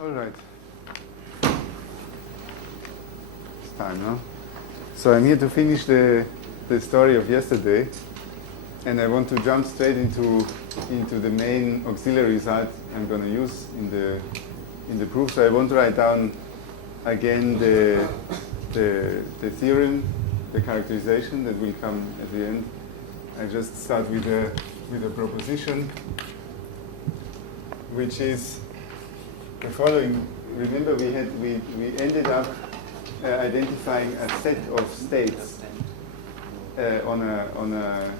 All right. It's time, no? So I'm here to finish the story of yesterday, and I want to jump straight into the main auxiliary result I'm going to use in the proof. So I want to write down again the theorem, the characterization that will come at the end. I just start with a proposition, which is the following. Remember, we ended up identifying a set of states on a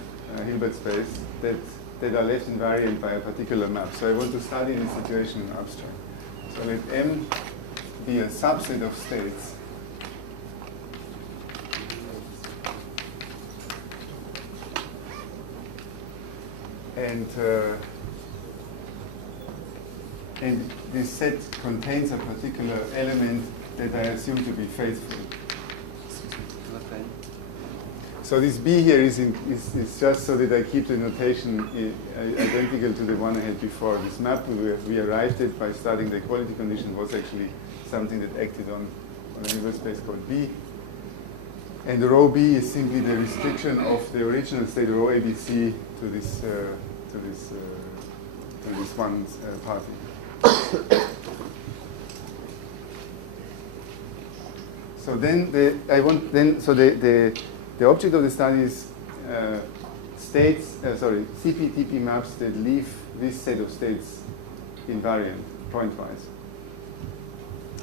Hilbert space that are left invariant by a particular map. So I want to study this situation in abstract. So let M be a subset of states and this set contains a particular element that I assume to be faithful. So this B here is just so that I keep the notation identical to the one I had before. This map we arrived at by studying the equality condition was actually something that acted on a Hilbert space called B. And rho B is simply the restriction of the original state rho ABC to this one party. So then the object of the study is CP-TP maps that leave this set of states invariant pointwise.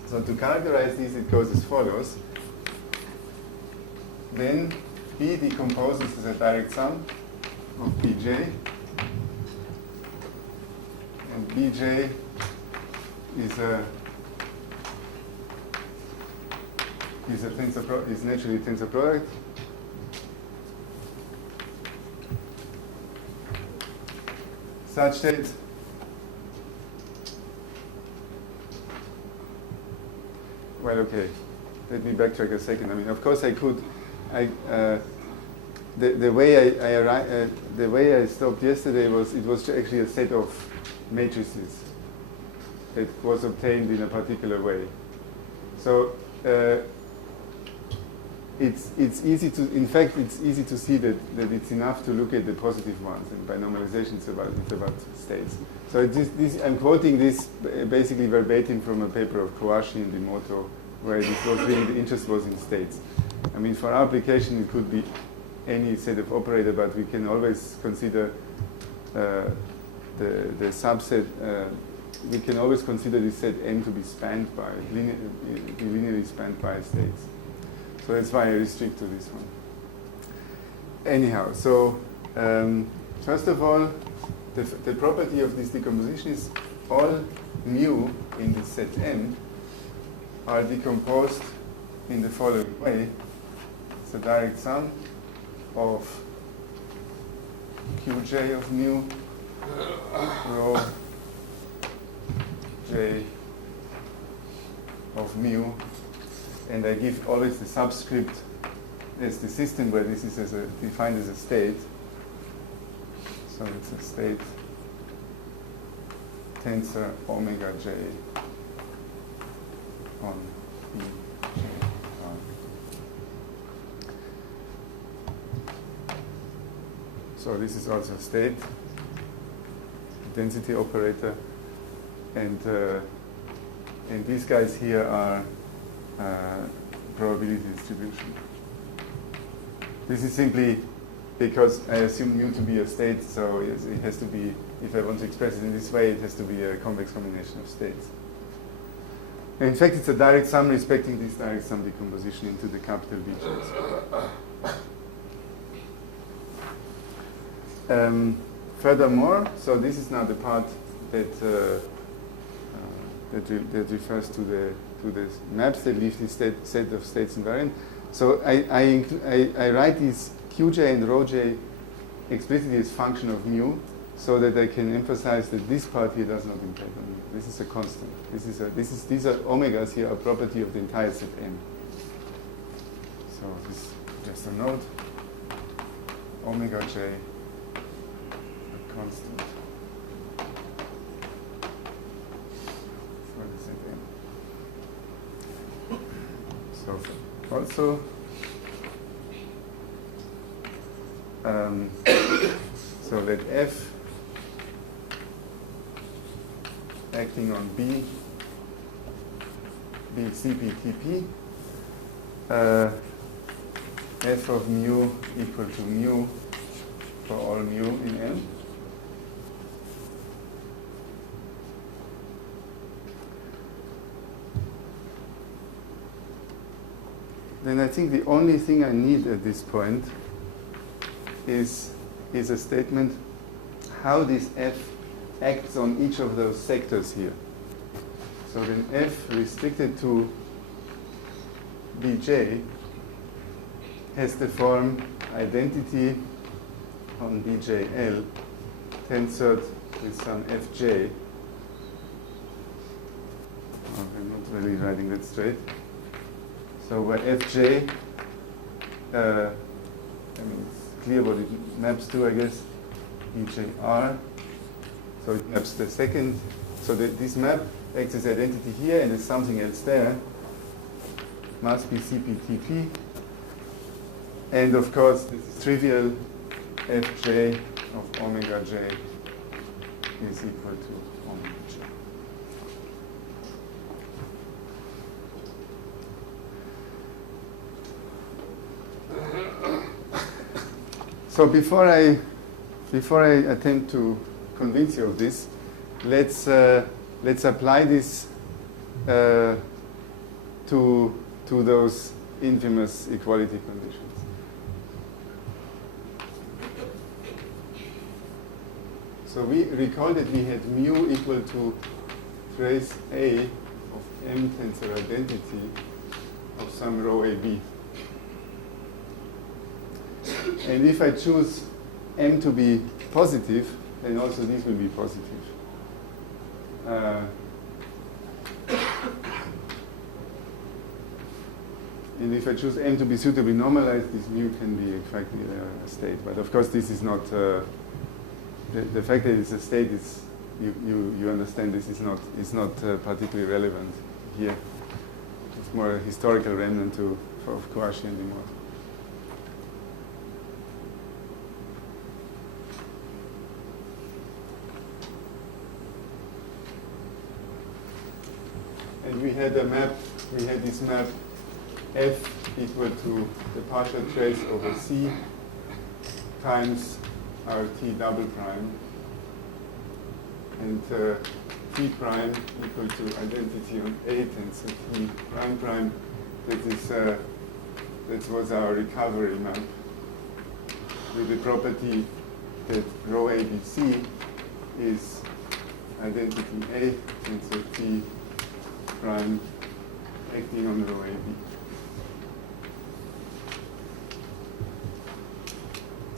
So to characterize this, it goes as follows. Then B decomposes as a direct sum of Bj, and Bj is naturally a tensor product. Such that well, okay. Let me backtrack a second. I mean, of course, I could. The way I stopped yesterday was it was actually a set of matrices that was obtained in a particular way. So it's easy to, in fact, it's easy to see that it's enough to look at the positive ones, and by normalization it's about states. So I'm quoting this basically verbatim from a paper of Kouachi and Dimoto, where this was really the interest was in states. I mean, for our application it could be any set of operator, but we can always consider the subset. We can always consider this set M to be spanned by linearly spanned by states. So that's why I restrict to this one. Anyhow, so first of all, the property of this decomposition is all mu in the set M are decomposed in the following way. It's a direct sum of Qj of mu rho j of mu, and I give always the subscript as the system where this is defined as a state. So it's a state tensor omega j on E j r. So this is also a state, density operator, and these guys here are probability distribution. This is simply because I assume mu to be a state, so it has to be, if I want to express it in this way, it has to be a convex combination of states. And in fact, it's a direct sum respecting this direct sum decomposition into the capital Bj's. Furthermore, so this is now the part that refers to the maps that leave this set of states invariant. So I write these Qj and rhj explicitly as function of mu, so that I can emphasize that this part here does not impact on mu. This is a constant. These are omegas here, a property of the entire set M. So this is just a note. Omega j, a constant for the set So also so that F acting on B CPTP, F of mu equal to mu for all mu in M. Then I think the only thing I need at this point is a statement how this F acts on each of those sectors here. So then F restricted to Bj has the form identity on Bjl tensored with some Fj. Oh, I'm not really writing that straight. So where Fj, I mean, it's clear what it maps to, I guess, Bjr. So it maps the second. So this map acts as identity here, and there's something else there. Must be CPTP. And of course, this is trivial. Fj of omega j is equal to omega j. So before I attempt to convince you of this, let's apply this to those infamous equality conditions. So we recall that we had mu equal to trace A of M tensor identity of some rho AB. And if I choose M to be positive, then also this will be positive. And if I choose M to be suitably normalized, this mu can be in fact a state. But of course, this is not, the fact that it's a state is, you understand this is not particularly relevant here. It's more a historical remnant of Kouachi and Limor. And we had this map F equal to the partial trace over C times RT double prime, and T prime equal to identity on A tensor T prime prime. That was our recovery map with the property that rho ABC is identity A tensor T prime acting on rho AB.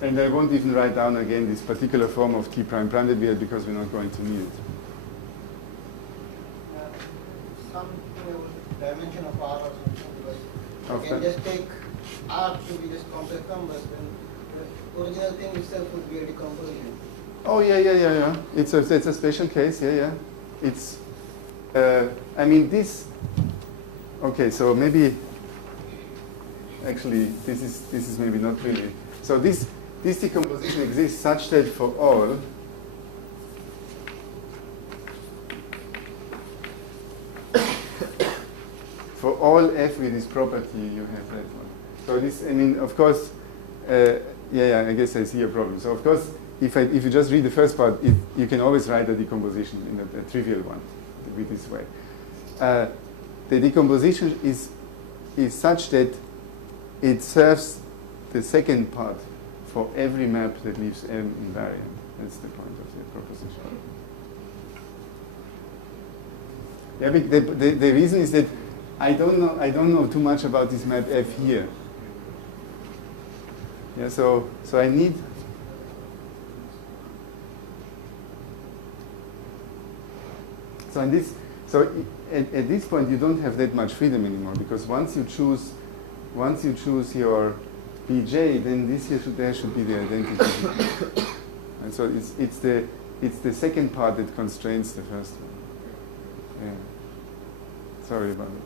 And I won't even write down again this particular form of T prime prime that we had because we're not going to need it. Some dimension of R or something, because you can just take R to be just complex numbers, then the original thing itself would be a decomposition. Oh yeah. It's a special case. Yeah. It's I mean this. Okay, so maybe actually this is maybe not really. So this decomposition exists such that for all F with this property, you have that one. So this, I mean, of course, I guess I see a problem. So of course, if you just read the first part, you can always write a decomposition in a trivial one with this way. The decomposition is such that it serves the second part for every map that leaves M invariant. That's the point of the proposition. Yeah, the reason is that I don't know too much about this map F here. Yeah, so I need. So at this point you don't have that much freedom anymore, because once you choose your Bj, then there should be the identity. And so it's the second part that constrains the first one. Yeah. Sorry about it.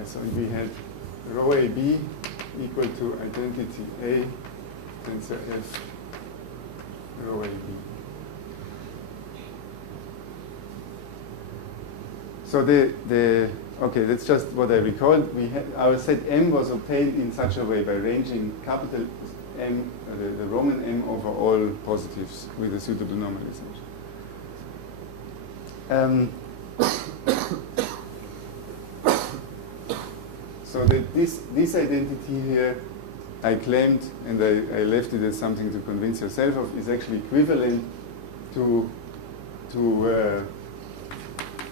Yeah, so we had rho AB equal to identity A tensor F rho AB. So okay, that's just what I recalled. We had our set M was obtained in such a way by ranging capital M, the Roman M over all positives with a suitable normalization. So that this identity here, I claimed, and I left it as something to convince yourself of, is actually equivalent to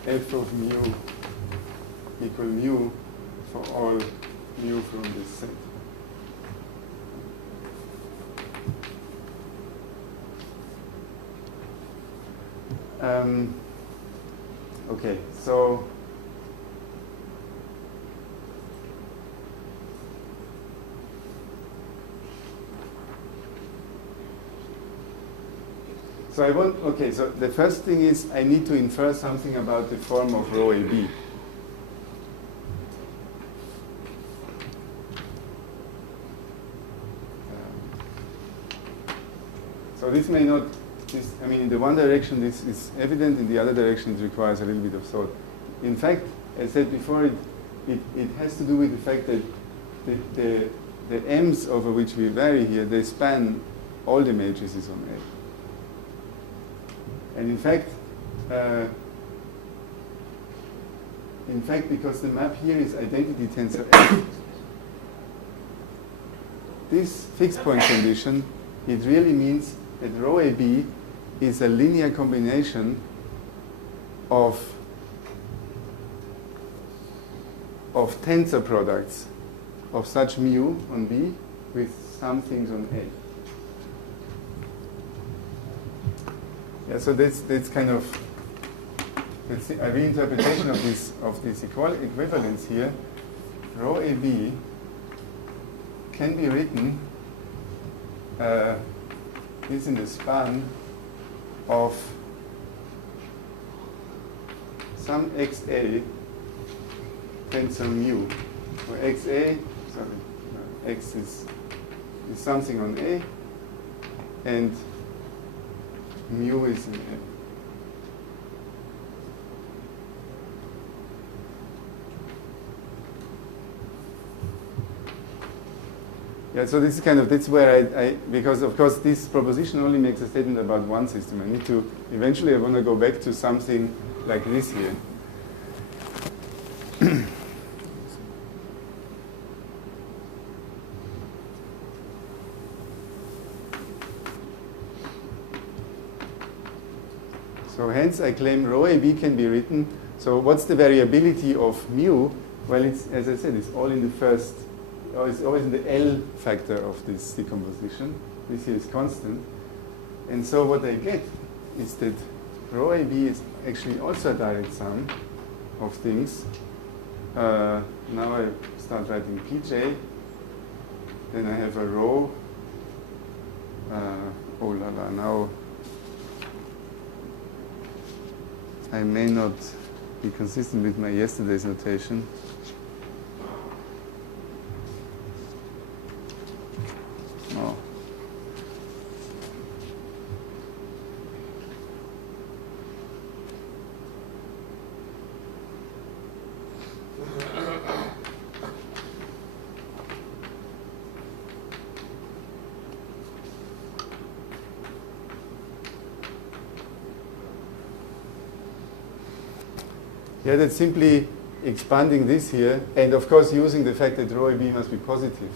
f of mu equal mu for all mu from this set. Okay, so so the first thing is I need to infer something about the form of rho AB. So this may not, in the one direction this is evident, in the other direction it requires a little bit of thought. In fact, as I said before, it has to do with the fact that the m's over which we vary here, they span all the matrices on A. And in fact, because the map here is identity tensor F, this fixed point condition, it really means that rho AB is a linear combination of tensor products of such mu on B with some things on A. Yeah, so that's kind of a reinterpretation of this equivalence here. Rho AB can be written is in the span of some XA tensor mu, where XA, X is something on A, and mu is in A. Yeah, so this is that's where because of course this proposition only makes a statement about one system. Eventually I want to go back to something like this here. So hence I claim rho AB can be written. So what's the variability of mu? Well, it's, as I said, it's all in the first, it's always in the L factor of this decomposition. This here is constant. And so what I get is that rho AB is actually also a direct sum of things. Now I start writing Pj. Then I have a rho. Oh la la, now I may not be consistent with my yesterday's notation. Oh. Yeah, that's simply expanding this here, and of course using the fact that rho AB must be positive.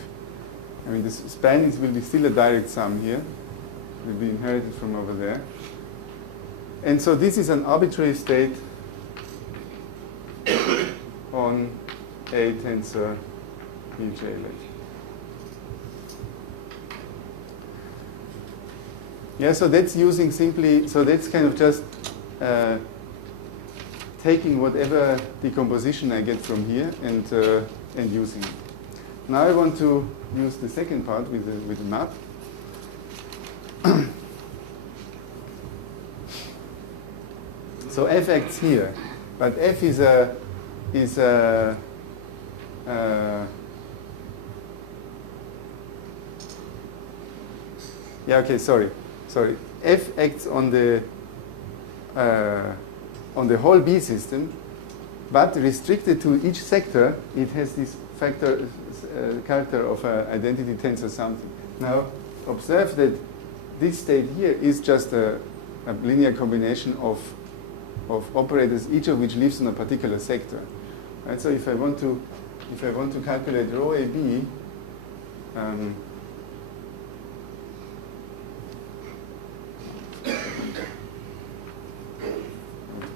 I mean, this span will be still a direct sum here. It will be inherited from over there. And so this is an arbitrary state on A tensor Bj. Yeah, so that's using simply, so that's kind of just taking whatever decomposition I get from here and using it. Now I want to use the second part with the map. So f acts here, but f is a yeah, okay, sorry. F acts on the whole B system, but restricted to each sector, it has this character of identity tensor something. Now, observe that this state here is just a linear combination of operators, each of which lives in a particular sector. Right? So if I want to calculate rho AB,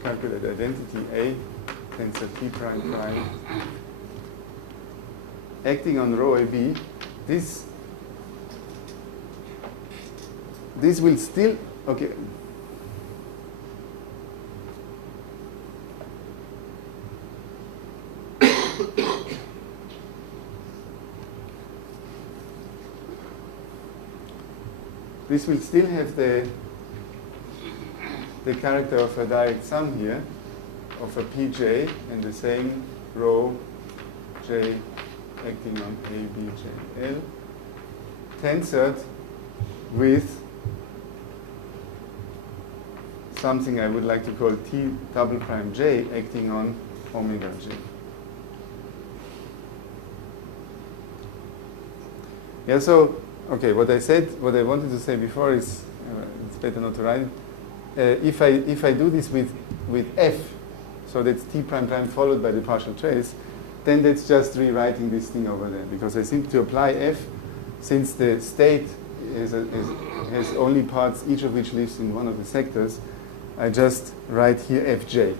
calculate identity A tensor T prime prime acting on rho AB, this will still, okay. This will still have the character of a direct sum here, of a Pj, and the same rho j acting on A, B, J, L, tensored with something I would like to call T double prime J acting on omega J. Yeah, so, okay, what I wanted to say before is, it's better not to write it. If I do this with F, so that's T prime prime followed by the partial trace, then that's just rewriting this thing over there. Because I seem to apply F, since the state has only parts, each of which lives in one of the sectors, I just write here Fj.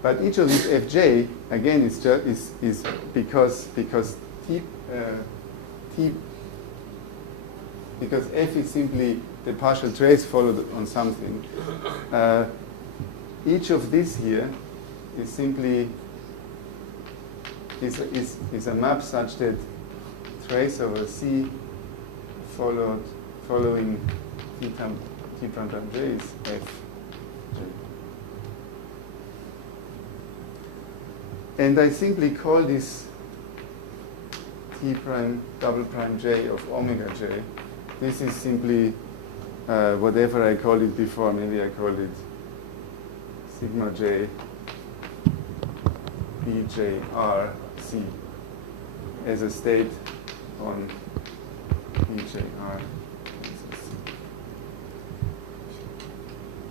But each of these Fj, again, is because F is simply the partial trace followed on something. Each of these here is simply is a map such that trace over C following T prime J is F J. And I simply call this T prime double prime J of omega J. This is simply whatever I called it before. Maybe I called it sigma J BJR C as a state on BJR.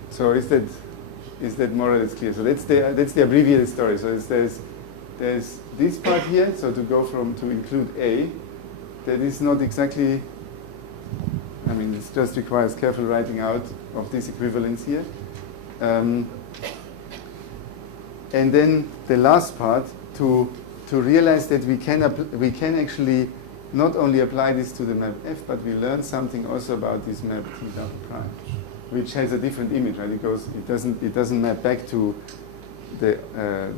So is that more or less clear? So that's the abbreviated story. So there's this part here. So to include A, that is not exactly. I mean, it just requires careful writing out of this equivalence here. And then the last part, to realize that we can actually not only apply this to the map F, but we learn something also about this map T double prime, which has a different image, right? It doesn't map back to the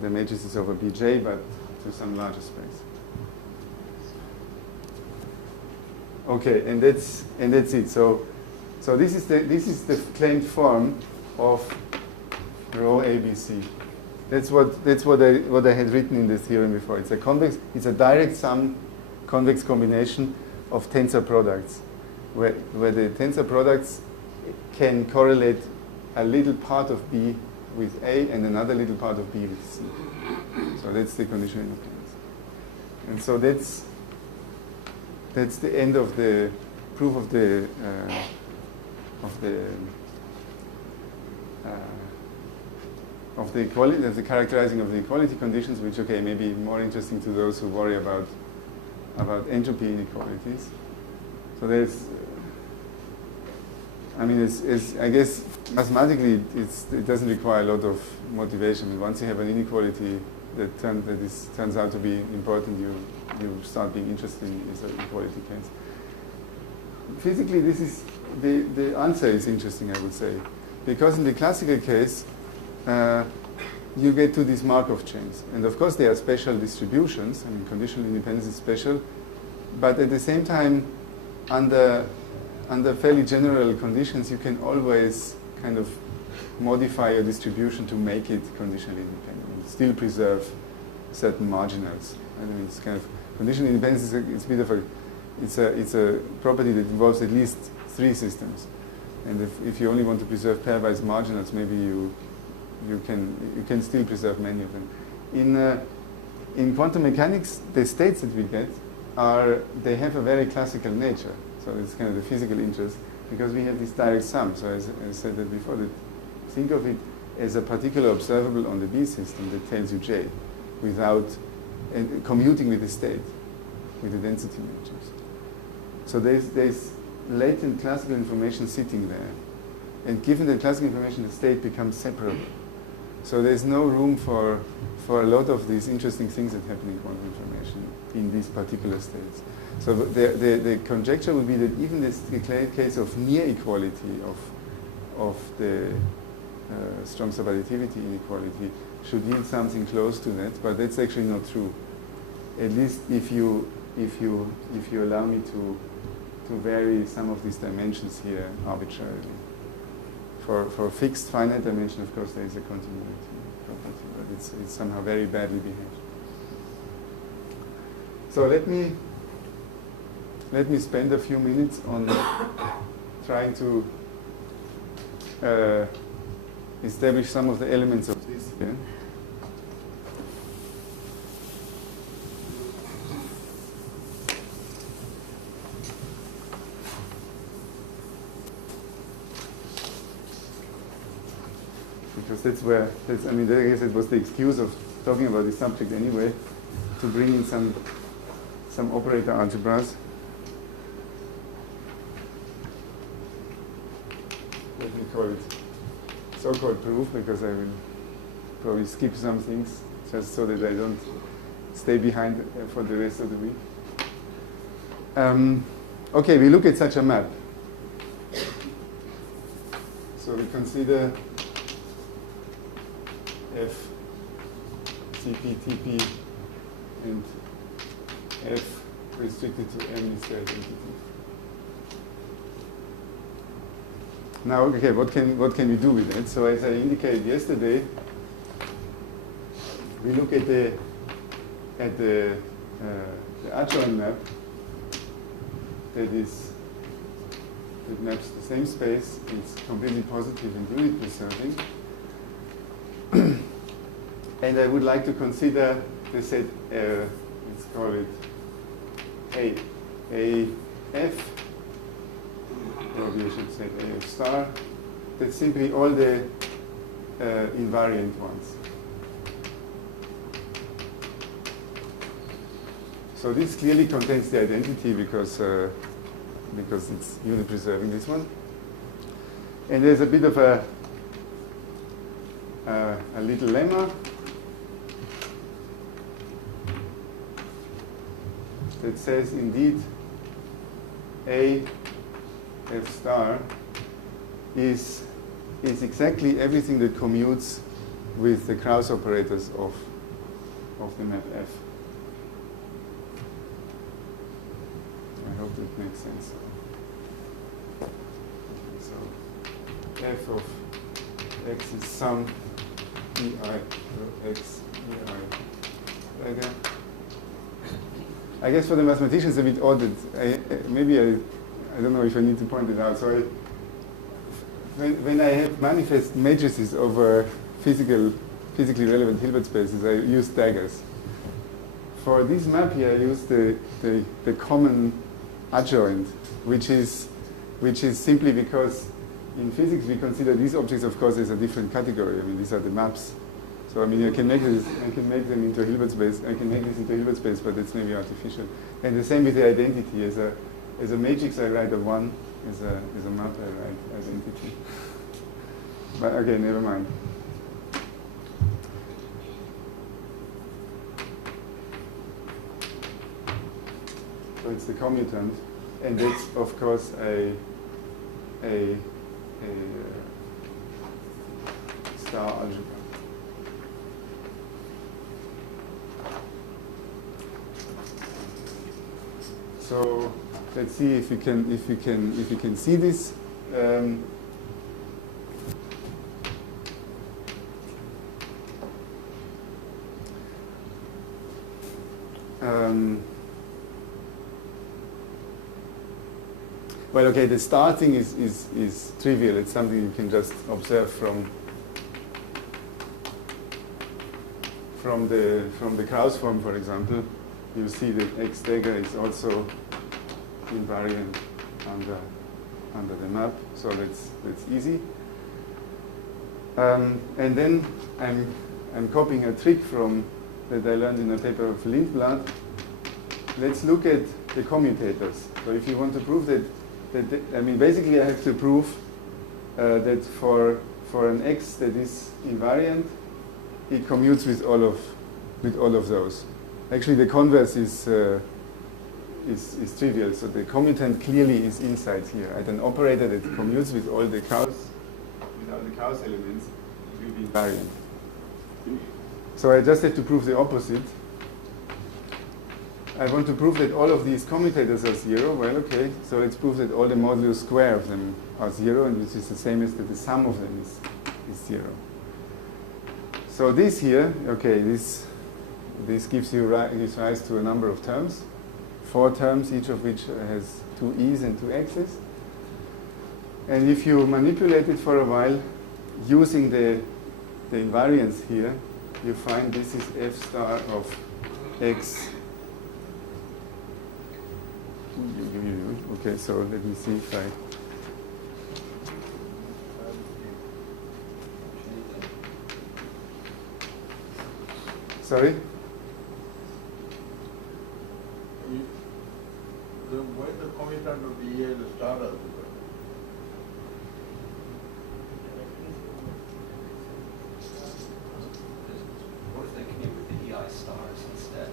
matrices over Bj, but to some larger space. Okay, and that's it. So this is the claimed form of rho ABC. That's what I had written in the theorem before. It's a direct sum convex combination of tensor products, where the tensor products can correlate a little part of B with A and another little part of B with C. So that's the conditional independence. And so that's the end of the proof of the equality, of the characterizing of the equality conditions, which may be more interesting to those who worry about entropy inequalities. So there's, I mean, I guess mathematically it doesn't require a lot of motivation. I mean, once you have an inequality that turns out to be important, you start being interested in this equality case. Physically, the answer is interesting, I would say, because in the classical case, you get to these Markov chains. And of course, there are special distributions. I mean, conditional independence is special. But at the same time, under fairly general conditions, you can always kind of modify your distribution to make it conditionally independent. Still preserve certain marginals. I mean, it's kind of conditional independence is a bit of a it's a property that involves at least 3 systems. And if you only want to preserve pairwise marginals, maybe you can still preserve many of them. In quantum mechanics, the states that we get they have a very classical nature. So it's kind of the physical interest, because we have this direct sum. So as I said that before, think of it as a particular observable on the B system that tells you J, without commuting with the state, with the density matches. So there's latent classical information sitting there. And given that classical information, the state becomes separable. So there's no room for a lot of these interesting things that happen in quantum information in these particular states. So the conjecture would be that even this case of near equality of the strong subadditivity inequality should yield something close to that, but that's actually not true. At least if you allow me to vary some of these dimensions here arbitrarily. For fixed finite dimension, of course, there is a continuity property, but it's somehow very badly behaved. So let me spend a few minutes on trying to establish some of the elements of this here. Because I guess it was the excuse of talking about this subject anyway, to bring in some operator algebras. Let me call it so-called proof, because I will probably skip some things just so that I don't stay behind for the rest of the week. Okay, we look at such a map. So we consider F, CP, TP, and F restricted to M is the identity. Now, okay, what can we do with that? So as I indicated yesterday, we look at the adjoint map that maps the same space. It's completely positive and unit preserving. And I would like to consider the set, let's call it AF, probably I should say AF star. That's simply all the invariant ones. So this clearly contains the identity because it's unit preserving, this one. And there's a bit of a little lemma that says indeed A F star is exactly everything that commutes with the Krauss operators of the map F. I hope that makes sense. So F of X is sum EI X EI. I guess for the mathematicians a bit odd that I don't know if I need to point it out. So when I have manifest matrices over physically relevant Hilbert spaces, I use daggers. For this map here, I use the common adjoint, which is simply because in physics we consider these objects, of course, as a different category. I mean, these are the maps. So I mean, I can make them into a Hilbert space. I can make this into a Hilbert space, but it's maybe artificial. And the same with the identity. As a matrix, I write a 1. As a map, I write identity. But okay, never mind. So it's the commutant, and that's of course a star algebra. So let's see if we can see this. Well, okay, the starting is trivial. It's something you can just observe from the Krauss form, for example. You see that X dagger is also invariant under the map, so that's easy. And then I'm copying a trick that I learned in a paper of Lindblad. Let's look at the commutators. So if you want to prove that basically I have to prove that for an X that is invariant, it commutes with all of those. Actually, the converse is trivial. So the commutant clearly is inside here. At an operator that commutes with all the Krauss elements, it will be invariant. So I just have to prove the opposite. I want to prove that all of these commutators are 0. Well, okay, so let's prove that all the modulus square of them are 0, and which is the same as that the sum of them is 0. So this here, okay, this gives rise to a number of terms, 4 terms, each of which has 2 e's and 2 x's. And if you manipulate it for a while, using the invariance here, you find this is f star of x. Okay, so let me see if I... Sorry? Why the commutant of the EI is a star algebra? What if they commute with the EI stars instead?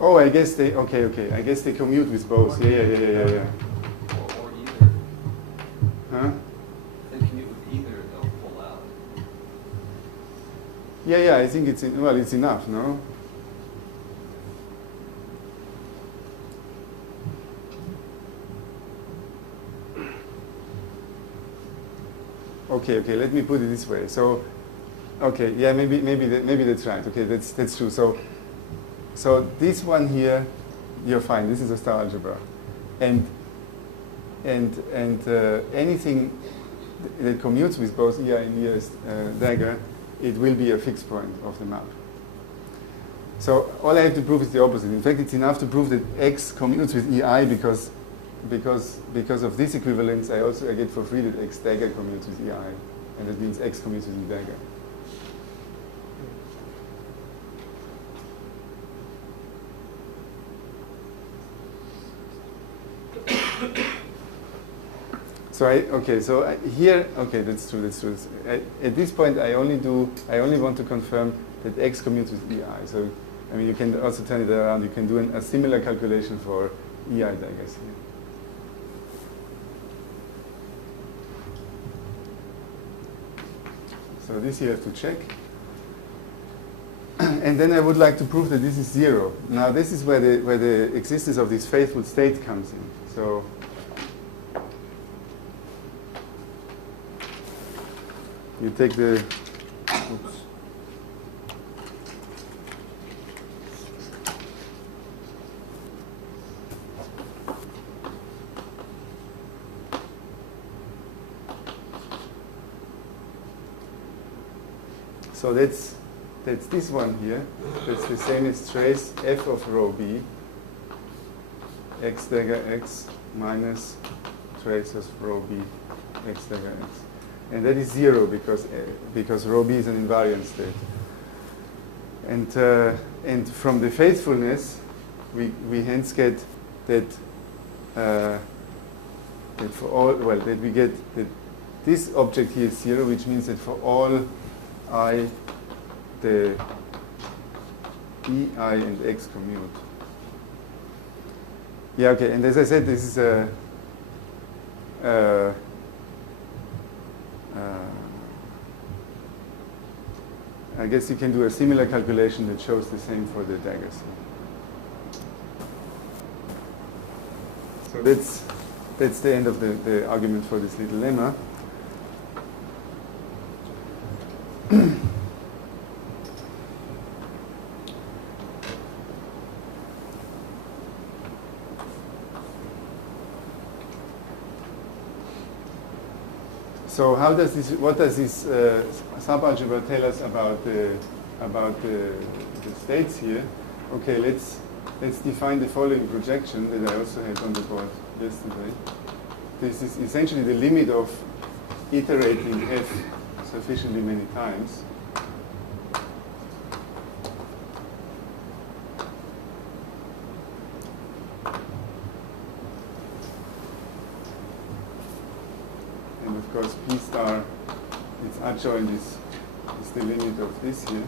Oh, I guess they, okay. I guess they commute with both. Yeah. Or either. Huh? If they commute with either, they'll pull out. Yeah, I think it's enough, no? Okay, let me put it this way. So, okay, yeah, maybe that's right. Okay, that's true. So this one here, you're fine. This is a star algebra, and anything that commutes with both EI and EI's dagger, it will be a fixed point of the map. So all I have to prove is the opposite. In fact, it's enough to prove that X commutes with EI because of this equivalence, I get for free that X dagger commutes with EI, and that means X commutes with E dagger. Here, that's true. At this point, I only want to confirm that X commutes with EI. So, you can also turn it around. You can do a similar calculation for EI daggers here. So this you have to check. And then I would like to prove that this is 0. Now this is where the existence of this faithful state comes in. So you take the, oops. So that's this one here. That's the same as trace f of rho b, x dagger x minus trace of rho b, x dagger x. And that is 0 because rho b is an invariant state. And from the faithfulness, we hence get that for all, well, that we get that this object here is 0, which means that for all I, the EI and X commute. Yeah, okay, and as I said, this is I guess you can do a similar calculation that shows the same for the daggers. So that's the end of the argument for this little lemma. So how does this? What does this subalgebra tell us about the states here? Okay, let's define the following projection that I also had on the board yesterday. This is essentially the limit of iterating f sufficiently many times. And of course, P star, its adjoint is the limit of this here.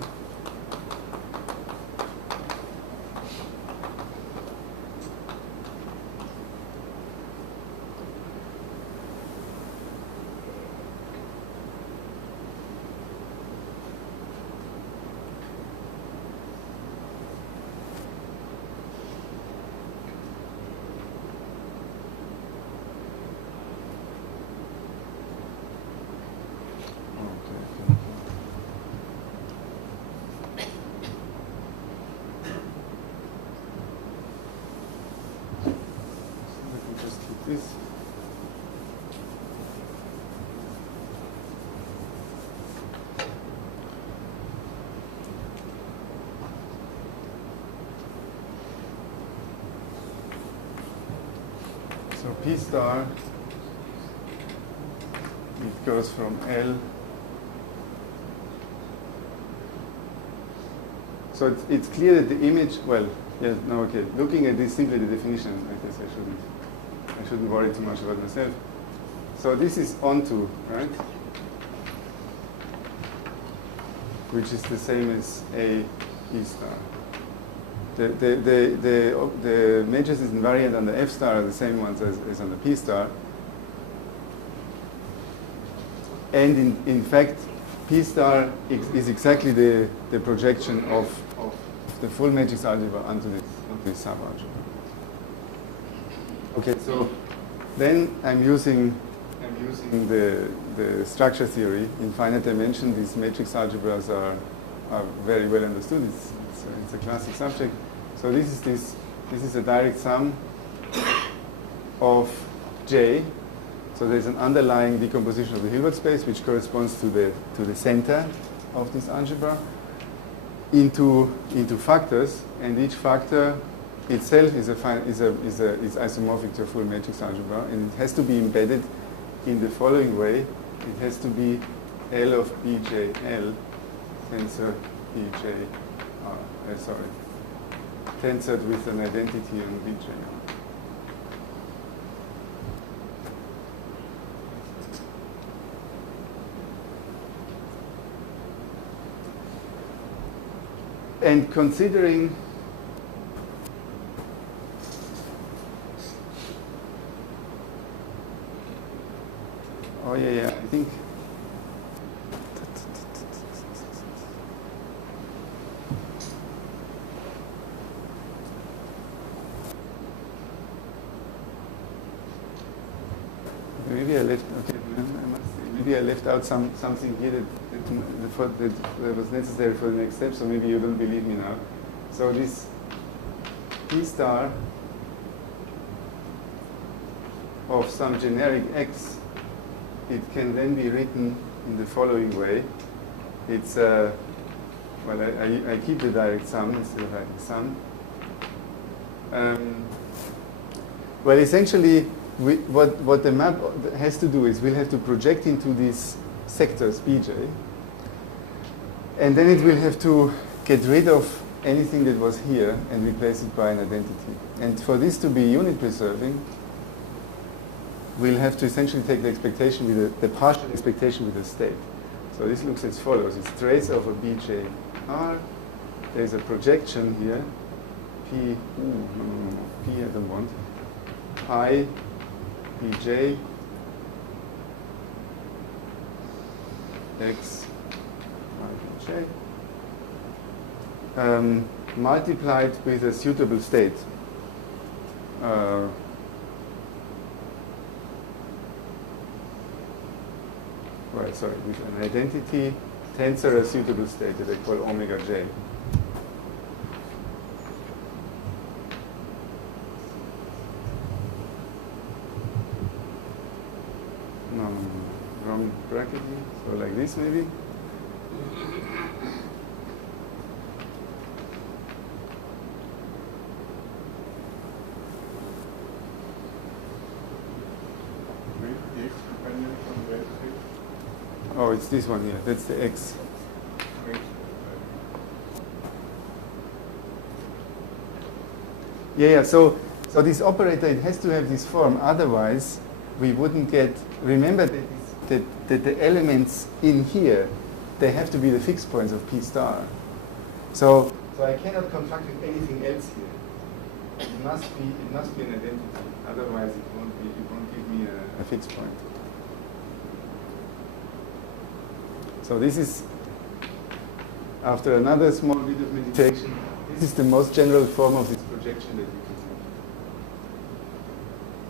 This. So P star, it goes from L. So it's clear that the image, well, yes, no, okay. Looking at this, simply the definition, I guess I shouldn't worry too much about myself. So this is onto, right? Which is the same as A E star. The matrices invariant on the F star are the same ones as on the P star. And in fact, P star is exactly the projection of the full matrix algebra onto this subalgebra. Okay, so then I'm using the structure theory in finite dimension. These matrix algebras are very well understood. It's a classic subject. So this is a direct sum of J. So there's an underlying decomposition of the Hilbert space which corresponds to the center of this algebra into factors, and each factor itself is isomorphic to a full matrix algebra, and it has to be embedded in the following way. It has to be L of BJL, tensor BJR, tensored with an identity on BJR. And considering I think maybe I left. Okay, I must say, maybe I left out something here that was necessary for the next step. So maybe you don't believe me now. So this P star of some generic X, it can then be written in the following way. It's well, I keep the direct sum instead of writing sum. Well, essentially, what the map has to do is we'll have to project into these sectors Bj, and then it will have to get rid of anything that was here and replace it by an identity. And for this to be unit preserving, we'll have to essentially take the expectation with the partial expectation with the state. So this looks as follows. It's trace over BJR. There's a projection here. P I don't want. Pi Bj X J multiplied with a suitable state. Right, sorry, with an identity tensor a suitable state that I call omega j. No, wrong bracket here. So like this maybe. X dependent on the X. Oh, it's this one here. That's the X. Yeah. So this operator, it has to have this form. Otherwise, we wouldn't get. Remember that the elements in here, they have to be the fixed points of P star. So I cannot construct with anything else here. It must be an identity. Otherwise, it won't give me a fixed point. So this is, after another small bit of meditation, this is the most general form of this projection that we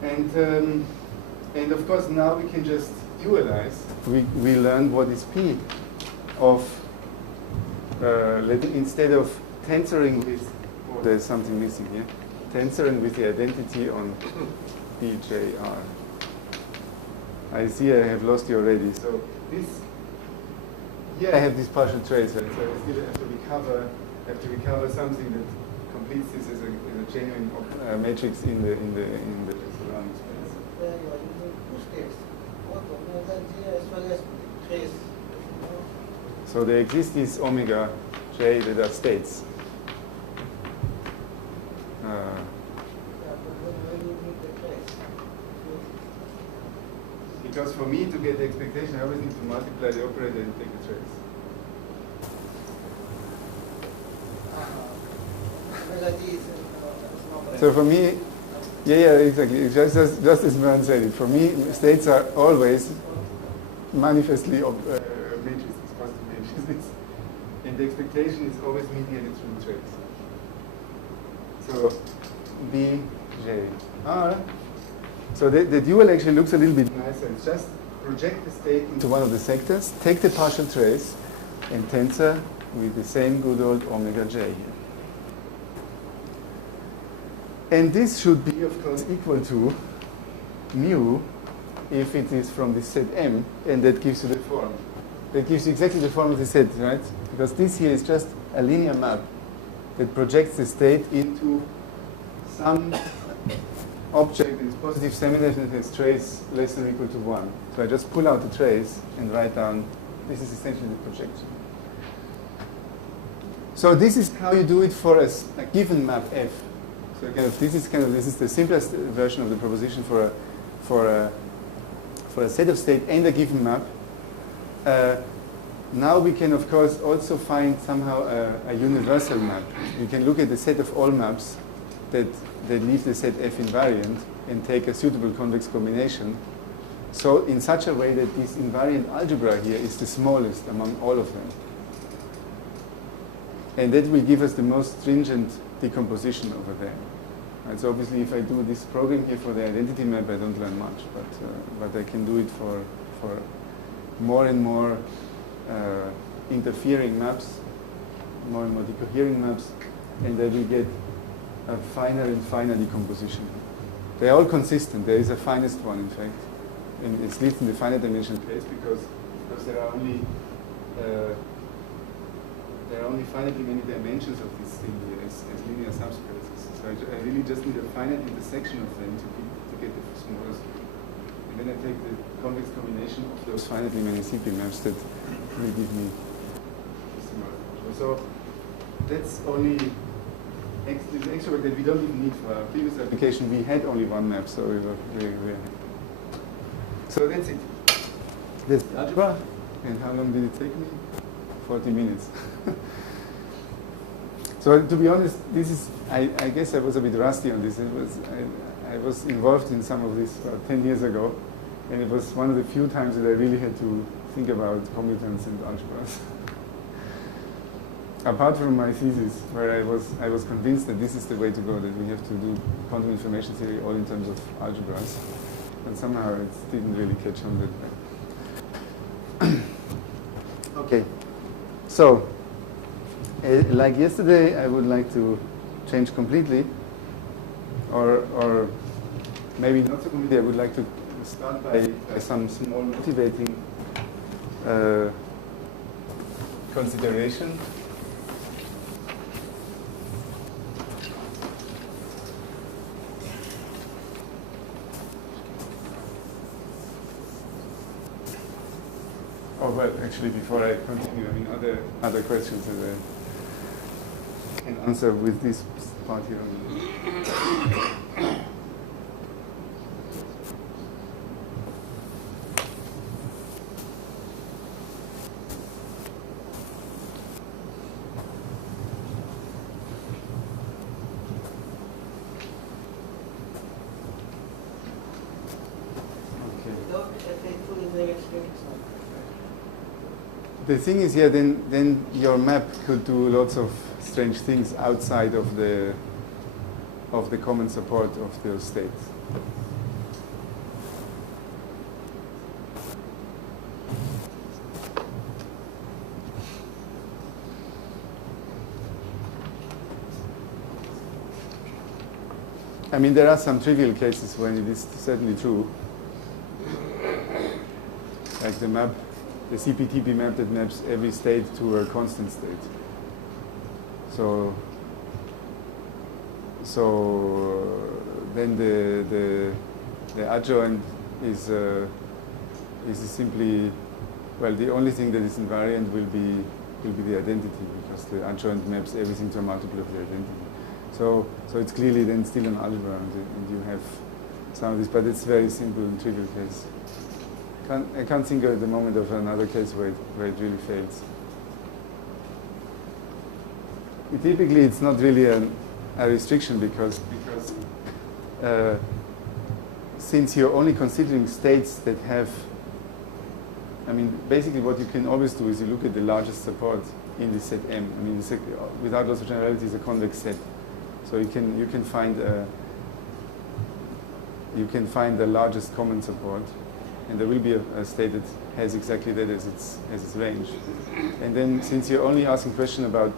can see. And of course now we can just dualize. We learn what is P of, instead of tensoring with, oh, there's something missing here, tensoring with the identity on PJR. I see I have lost you already. So this, here I have this partial trace, right? So I still have to recover something that completes this as a genuine matrix in the surrounding space. You are using two states, both omega j as well as trace. So there exist these omega j that are states. But why do you need the trace? Because for me to get the expectation, I always need to multiply the operator and take the trace. Omega j is an So for me, yeah, exactly. It's just as Björn said it. For me, states are always manifestly matrices, positive matrices, and the expectation is always mediated through the trace. So B, J. So the dual actually looks a little bit nicer. It's just project the state into one of the sectors, take the partial trace, and tensor with the same good old omega j here. And this should be, of course, equal to mu if it is from the set M, and that gives you the form. That gives you exactly the form of the set, right? Because this here is just a linear map that projects the state into some object that is positive semi-definite has trace less than or equal to 1. So I just pull out the trace and write down, this is essentially the projection. So this is how you do it for a given map F. So this is the simplest version of the proposition for a set of state and a given map. Now we can of course also find somehow a universal map. We can look at the set of all maps that leave the set F invariant and take a suitable convex combination. So in such a way that this invariant algebra here is the smallest among all of them. And that will give us the most stringent decomposition over there. And so obviously if I do this program here for the identity map, I don't learn much, but I can do it for more and more interfering maps, more and more decohering maps, and I will get a finer and finer decomposition. They're all consistent. There is a finest one, in fact, and it's least in the finite dimension case because there are only finitely many dimensions of this thing here as linear subspaces. So I really just need a finite intersection of them to get the smallest one. And then I take the convex combination of those finitely many CP maps that will give me the smallest. So that's only this extra work that we don't even need for our previous application. We had only one map, so we were very happy. So that's it. That's the algebra. And how long did it take me? 40 minutes. So to be honest, this is, I guess I was a bit rusty on this. I was involved in some of this 10 years ago, and it was one of the few times that I really had to think about commutants and algebras. Apart from my thesis, where I was convinced that this is the way to go, that we have to do quantum information theory all in terms of algebras, and somehow it didn't really catch on that way. Okay, so like yesterday, I would like to change completely, or maybe not so completely. I would like to start by some small motivating consideration. Oh, well, actually, before I continue, I mean, other questions that I can answer with this part here. The thing is here, then your map could do lots of strange things outside of the common support of those states. I mean, there are some trivial cases when it is certainly true, like the map. The CPTP map that maps every state to a constant state. So then the adjoint is simply, well, the only thing that is invariant will be the identity, because the adjoint maps everything to a multiple of the identity. So it's clearly then still an algebra, and you have some of this, but it's very simple and trivial case. I can't think at the moment of another case where it really fails. Typically, it's not really a restriction because since you're only considering states that have, I mean, basically what you can always do is you look at the largest support in the set M. I mean, without loss of generality, is a convex set. So you can find the largest common support. And there will be a state that has exactly that as its range. And then, since you're only asking a question about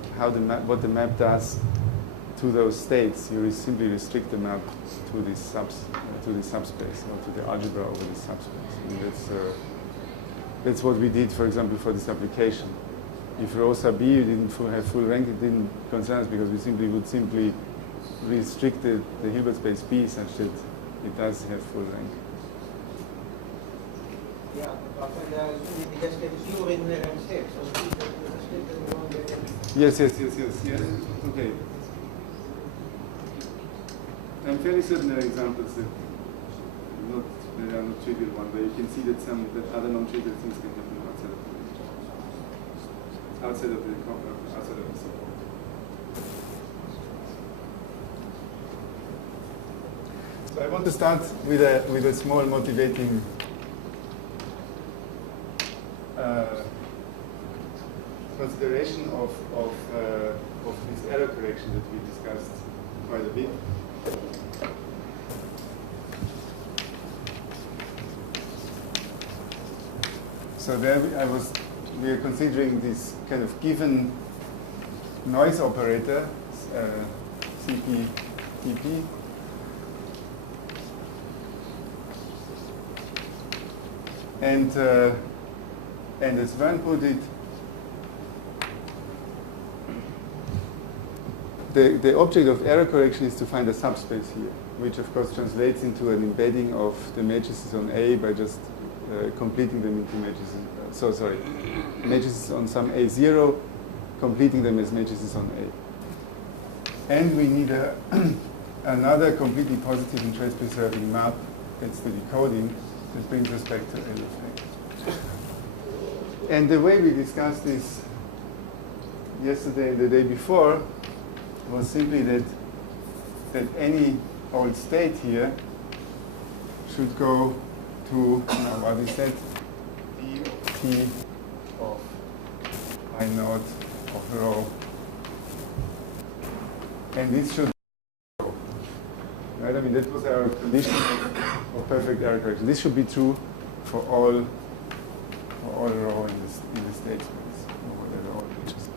what the map does to those states, you simply restrict the map to this subspace, or to the algebra over this subspace. And that's what we did, for example, for this application. If rho sub B didn't have full rank, it didn't concern us because we would simply restrict the Hilbert space B such that it does have full rank. Yeah, but we just get few invariant states. So Yes. Okay. I'm fairly certain there are examples that are not trivial ones, where you can see that other non-trivial things can happen outside of the support. So I want to start with a small motivating consideration of this error correction that we discussed quite a bit. So there we are considering this kind of given noise operator, CP, and as Vern put it, the object of error correction is to find a subspace here, which of course translates into an embedding of the matrices on A by just completing them into matrices. Matrices on some A0, completing them as matrices on A. And we need another completely positive and trace preserving map. That's the decoding that brings us back to L of A. And the way we discussed this yesterday and the day before was simply that any old state here should go to, what is that? D of T of I naught of rho. And this should go. Right? I mean, that was our condition of perfect error correction. This should be true for all rho in the state space, or whatever all features.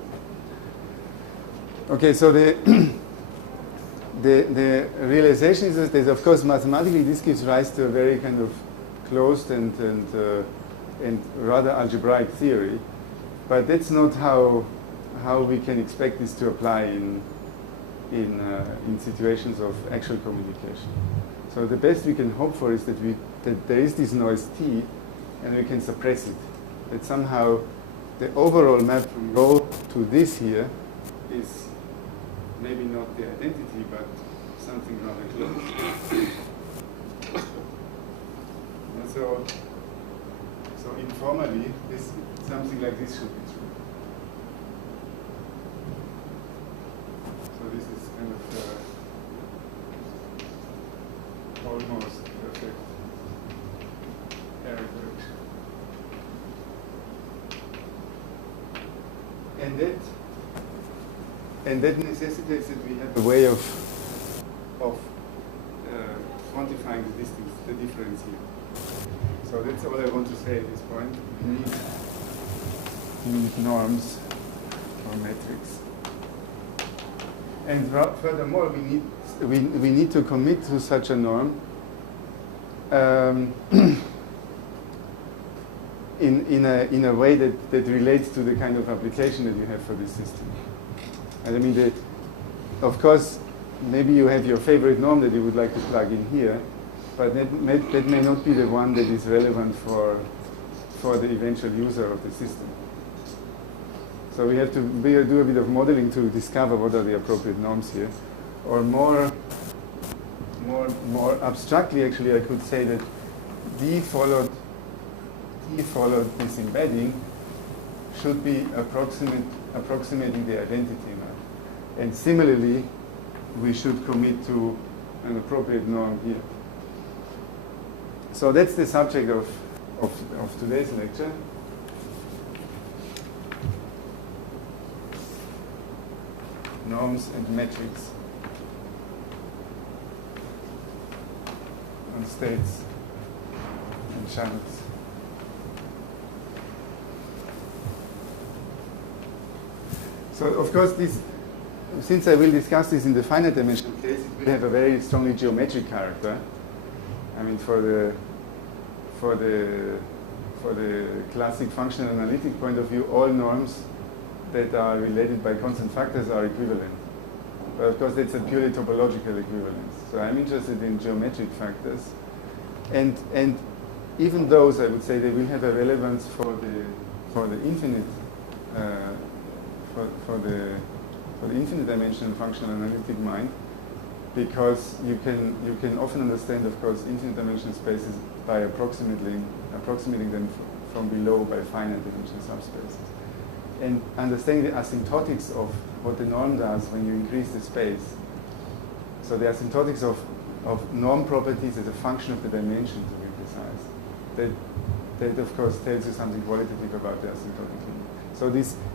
Okay, so the realization is that, of course, mathematically this gives rise to a very kind of closed and rather algebraic theory, but that's not how we can expect this to apply in situations of actual communication. So the best we can hope for is that there is this noise T, and we can suppress it. That somehow the overall map from rho to this here is maybe not the identity, but something rather close. And so informally, something like this should be true. So this is kind of almost perfect error correction. And that necessitates that we have a way of quantifying the distance, the difference here. So that's all I want to say at this point. We need norms or metrics. And furthermore, we need to commit to such a norm in a way that relates to the kind of application that you have for this system. And I mean, of course, maybe you have your favorite norm that you would like to plug in here, but that may not be the one that is relevant for the eventual user of the system. So we have to do a bit of modeling to discover what are the appropriate norms here. Or more abstractly, actually, I could say that D followed this embedding should be approximating the identity map. And similarly, we should commit to an appropriate norm here. So that's the subject of today's lecture. Norms and metrics on states and channels. So of course since I will discuss this in the finite dimensional case, it will have a very strongly geometric character. I mean, for the classic functional analytic point of view, all norms that are related by constant factors are equivalent. But of course, that's a purely topological equivalence. So I'm interested in geometric factors, and even those, I would say, they will have a relevance for the infinite for the infinite dimensional functional analytic mind, because you can often understand, of course, infinite dimensional spaces by approximating them from below by finite dimensional subspaces. And understanding the asymptotics of what the norm does when you increase the space. So the asymptotics of norm properties as a function of the dimension, to be precise. That of course tells you something qualitative about the asymptotic limit. So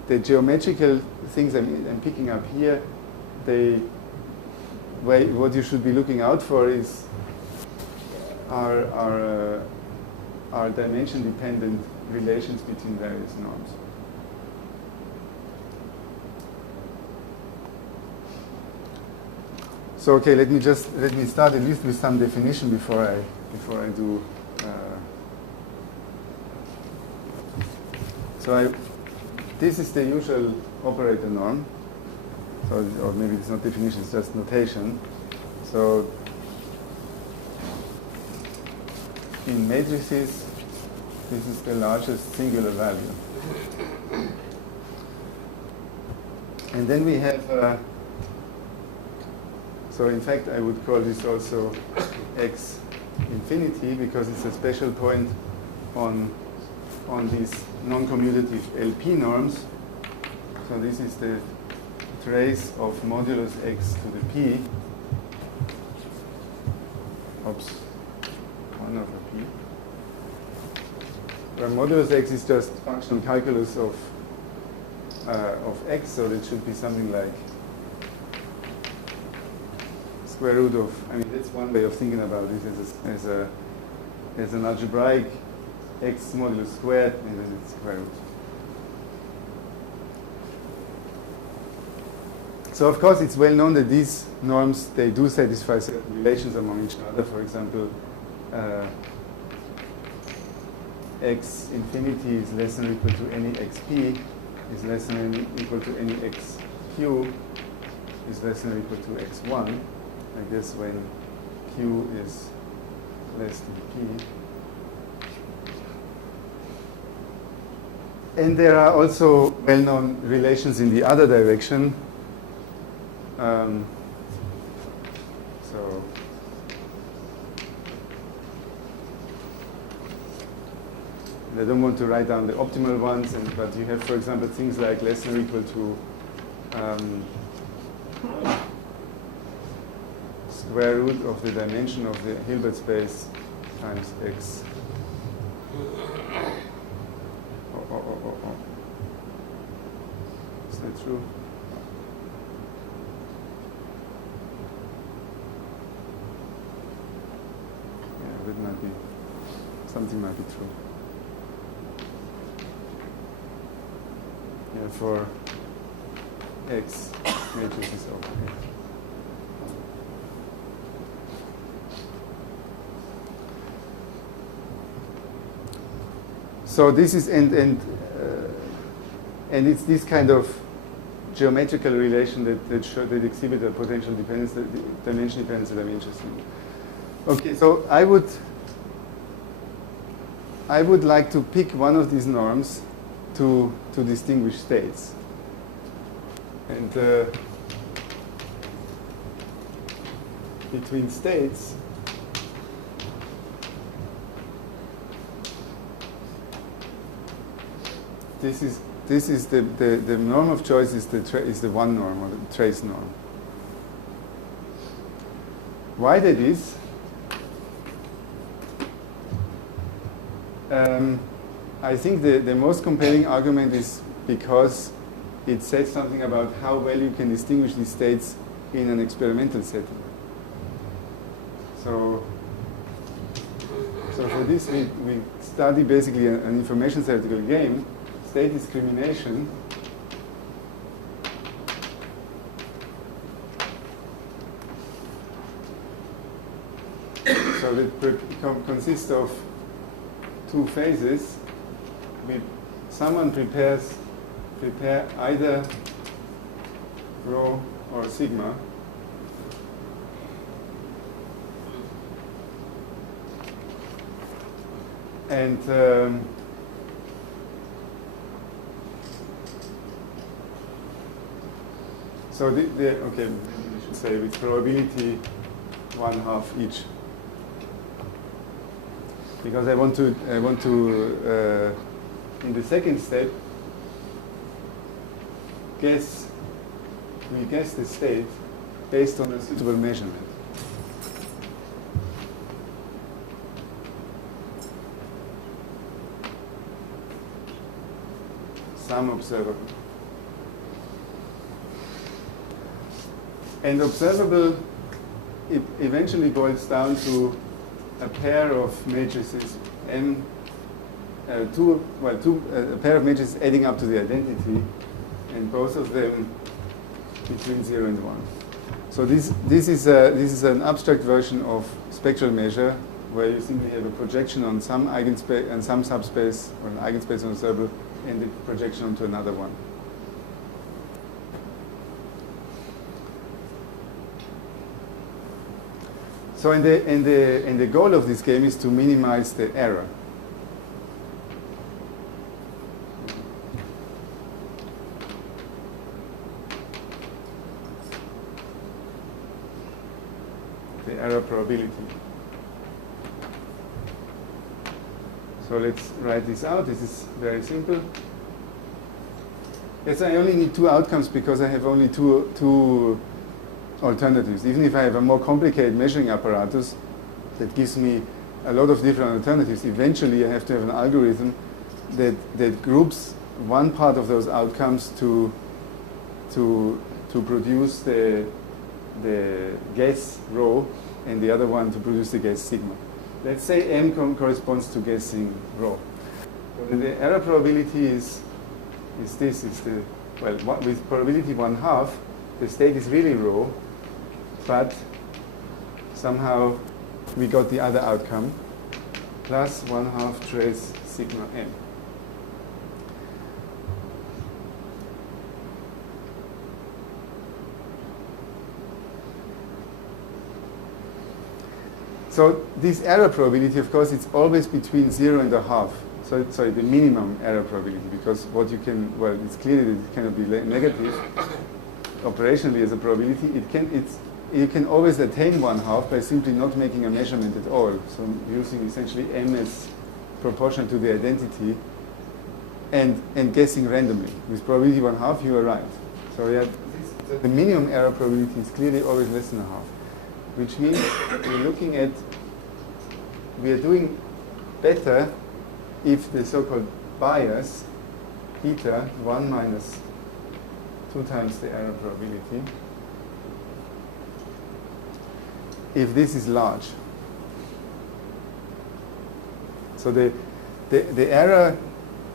the geometrical things I'm picking up here, what you should be looking out for is are dimension-dependent relations between various norms. So okay, let me start at least with some definition before I do. This is the usual operator norm. So, or maybe it's not definition, it's just notation. So in matrices, this is the largest singular value. And then we have. So in fact, I would call this also x infinity, because it's a special point on these non-commutative LP norms. So this is the trace of modulus x to the p. Oops, 1 over p. Where modulus x is just functional calculus of x, so that should be something like square root of, I mean, that's one way of thinking about this as an algebraic x modulus squared, and then it's square root. So of course it's well known that these norms, they do satisfy certain relations among each other. For example, x infinity is less than or equal to any xp is less than or equal to any xq is less than or equal to x1, I guess when q is less than p. And there are also well-known relations in the other direction. So I don't want to write down the optimal ones, but you have, for example, things like less than or equal to square root of the dimension of the Hilbert space times x. Is that true? Yeah, that might be, something might be true. Yeah, for x, matrix is over x. So this is, and it's this kind of geometrical relation that exhibit a potential dependence, the dimension dependence that I'm interested in. Okay, so I would like to pick one of these norms to distinguish states. And between states, this is the norm of choice is the one norm, or the trace norm. Why that is? I think the most compelling argument is because it says something about how well you can distinguish these states in an experimental setting. So for this, we study basically an information theoretical game, state discrimination. So it consists of two phases. Someone prepare either rho or sigma. And so okay, we should say with probability 1/2 each, because I want to in the second step we guess the state based on a suitable measurement. Some observable. And observable, it eventually boils down to a pair of matrices M, a pair of matrices adding up to the identity, and both of them between 0 and 1. So this is an abstract version of spectral measure, where you simply have a projection on some eigenspace and some subspace, or an eigenspace on observable, and the projection onto another one. So and the goal of this game is to minimize the error. The error probability. So let's write this out. This is very simple. Yes, I only need two outcomes because I have only two alternatives. Even if I have a more complicated measuring apparatus that gives me a lot of different alternatives, eventually I have to have an algorithm that groups one part of those outcomes to produce the guess rho, and the other one to produce the guess sigma. Let's say M corresponds to guessing rho. So the error probability is this. Is the, well, with probability 1/2, the state is really rho, but somehow we got the other outcome. plus 1/2 trace sigma m. So this error probability, of course, it's always between 0 and 1/2. So sorry, the minimum error probability, because what you can, well, it's clear that it cannot be negative operationally as a probability. You can always attain 1/2 by simply not making a measurement at all. So using essentially m as proportional to the identity and guessing randomly. With probability 1/2, you are right. So yeah, the minimum error probability is clearly always less than 1/2. Which means we are doing better if the so-called bias, eta, 1 minus 2 times the error probability, if this is large. So the error,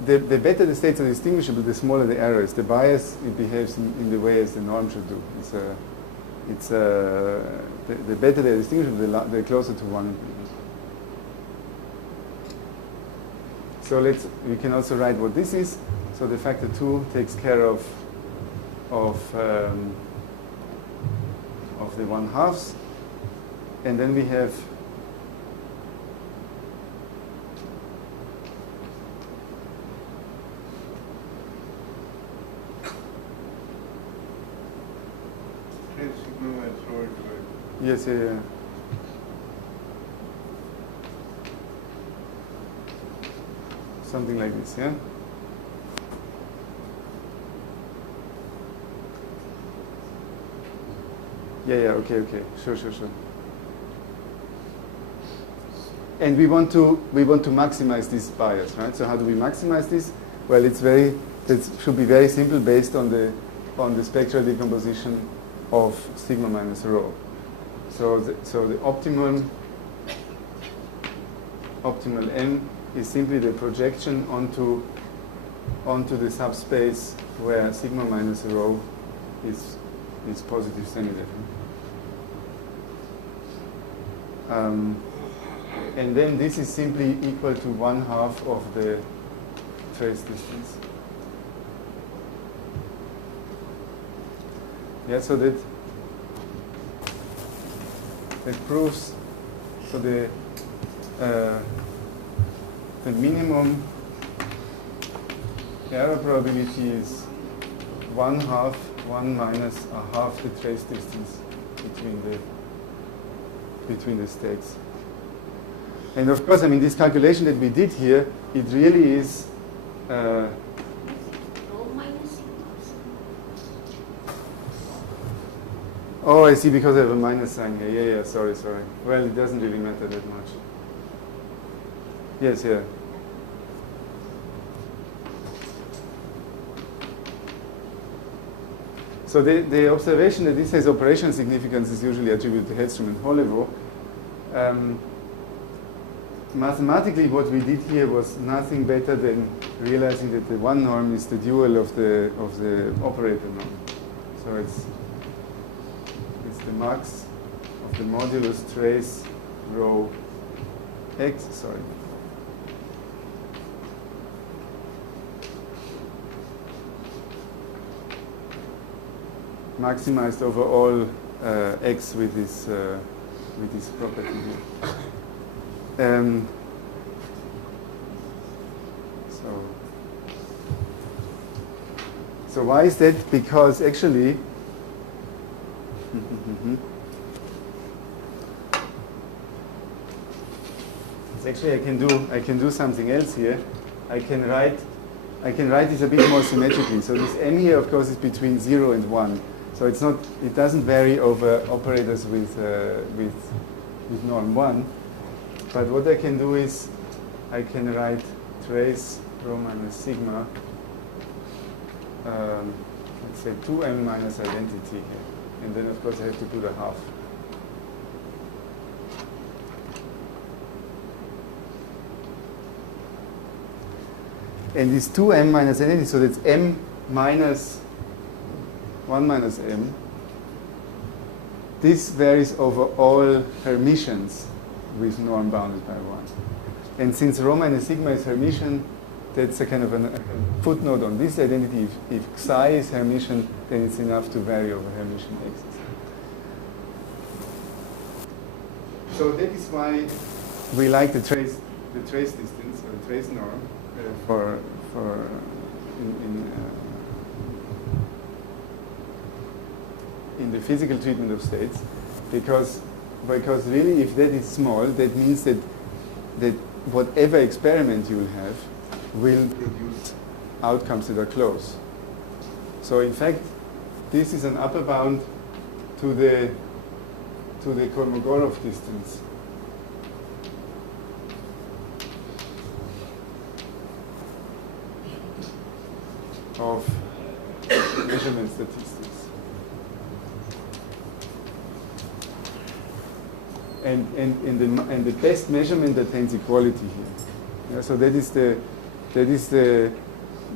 the better the states are distinguishable, the smaller the error is. The bias, it behaves in the way as the norm should do. The better they're distinguishable, the closer to 1. So we can also write what this is. So the factor 2 takes care of the 1/2, and then we have sigma and throw it away. yes, yeah. Something like this, yeah? Yeah, okay, sure. And we want to maximize this bias, right? So how do we maximize this? Well, that should be very simple based on the spectral decomposition of sigma minus rho. So the optimal M is simply the projection onto the subspace where sigma minus rho is positive semi-definite. And then this is simply equal to 1/2 of the trace distance. Yeah, so that proves, so the minimum error probability is 1/2, 1 minus 1/2 the trace distance between the states. And of course, I mean, this calculation that we did here, it really is oh, I see, because I have a minus sign here. Yeah, sorry. Well, it doesn't really matter that much. Yes, yeah. So the observation that this has operational significance is usually attributed to Hedstrom and Holevo. Mathematically, what we did here was nothing better than realizing that the one norm is the dual of the operator norm. So it's the max of the modulus trace rho x, sorry. Maximized over all x with this property here. So why is that? Because actually I can do something else here. I can write this a bit more symmetrically. So this m here, of course, is between 0 and 1. So it doesn't vary over operators with norm 1. But what I can do is I can write trace rho minus sigma, let's say 2m minus identity here. And then, of course, I have to do the half. And this 2m minus identity, so that's m minus 1 minus m. This varies over all Hermitians with norm bounded by 1. And since rho minus sigma is Hermitian, that's a kind of a footnote on this identity. If psi is Hermitian, then it's enough to vary over Hermitian x's. So that is why we like the trace distance or the trace norm in the physical treatment of states, because really, if that is small, that means that whatever experiment you will have will produce outcomes that are close. So in fact, this is an upper bound to the Kolmogorov distance of measurement statistics. And the best measurement attains equality here. Yeah, so that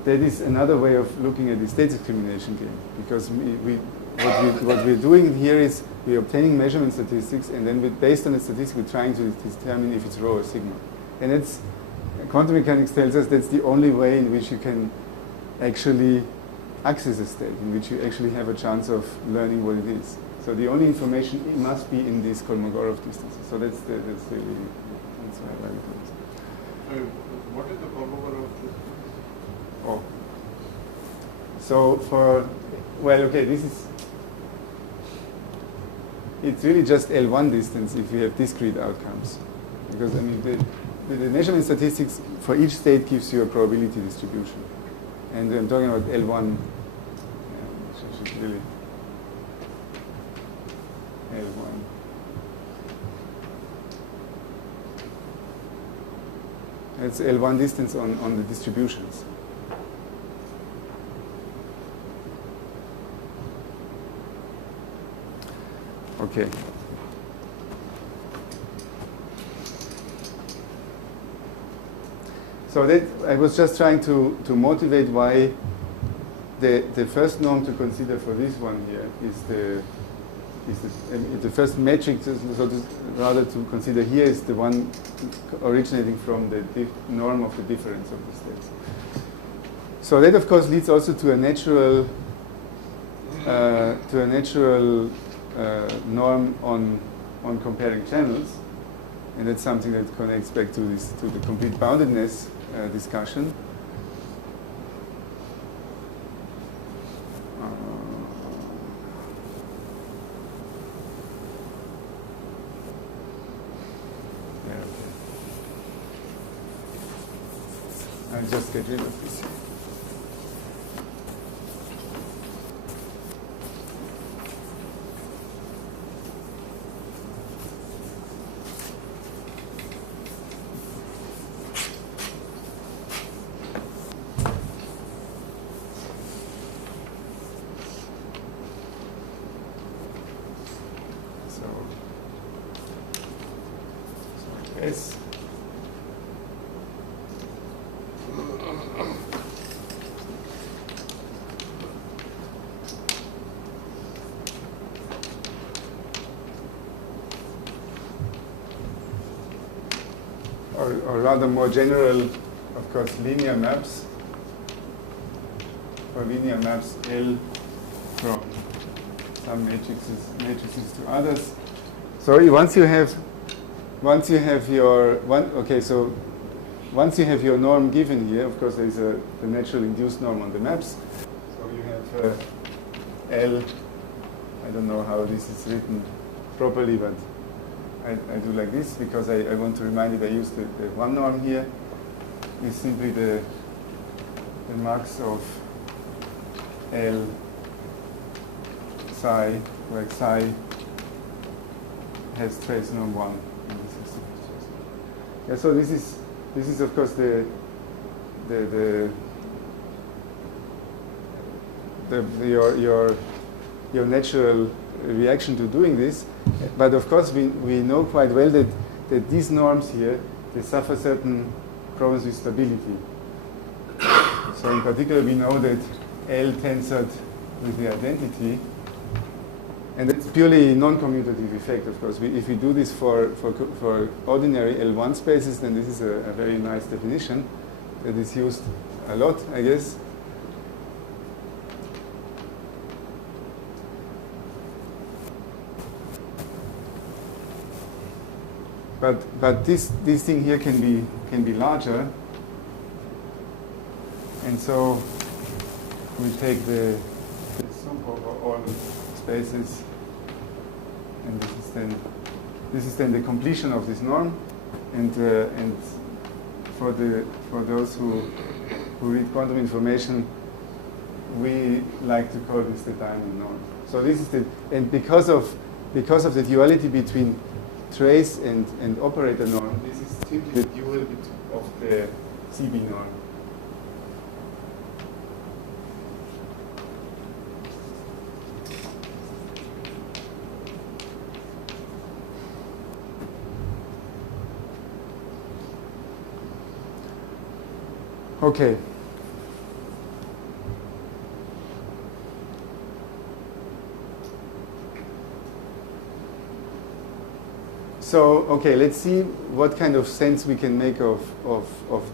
is another way of looking at the state discrimination game, because what we're doing here is we're obtaining measurement statistics, and then based on the statistics we're trying to determine if it's rho or sigma. And it's quantum mechanics tells us that's the only way in which you can actually access a state, in which you actually have a chance of learning what it is. So the only information must be in these Kolmogorov distances. So that's why I like it. What is the Kolmogorov distance? Oh. So it's really just L1 distance if we have discrete outcomes. Because I mean the measurement statistics for each state gives you a probability distribution. And I'm talking about L1, which is really L1. It's L1 distance on the distributions. Okay. So that I was just trying to motivate why the first norm to consider for this one here is the first metric, rather to consider here is the one originating from the norm of the difference of the states. So that of course leads also to a natural norm on comparing channels, and that's something that connects back to the complete boundedness discussion. I'll just get rid of this. Yes. Or rather more general, of course, linear maps. For linear maps L from some matrices to others. So once you have your norm given here, of course there is the natural induced norm on the maps. So you have L, I don't know how this is written properly, but I do like this because I want to remind you I use the one norm here. Is simply the max of L psi, where psi has trace norm 1 in the system. Yeah, so this is of course your natural reaction to doing this, but of course we know quite well that these norms here, they suffer certain problems with stability. So in particular we know that L tensored with the identity And it's purely non-commutative effect, of course. If we do this for ordinary L1 spaces, then this is a very nice definition that is used a lot, I guess. But this thing here can be larger, and so we take the sum over all spaces, and this is then the completion of this norm, and for those who read quantum information, we like to call this the diamond norm. So this is and because of the duality between trace and operator norm, this is simply the dual of the CB norm. Okay. So, okay, let's see what kind of sense we can make of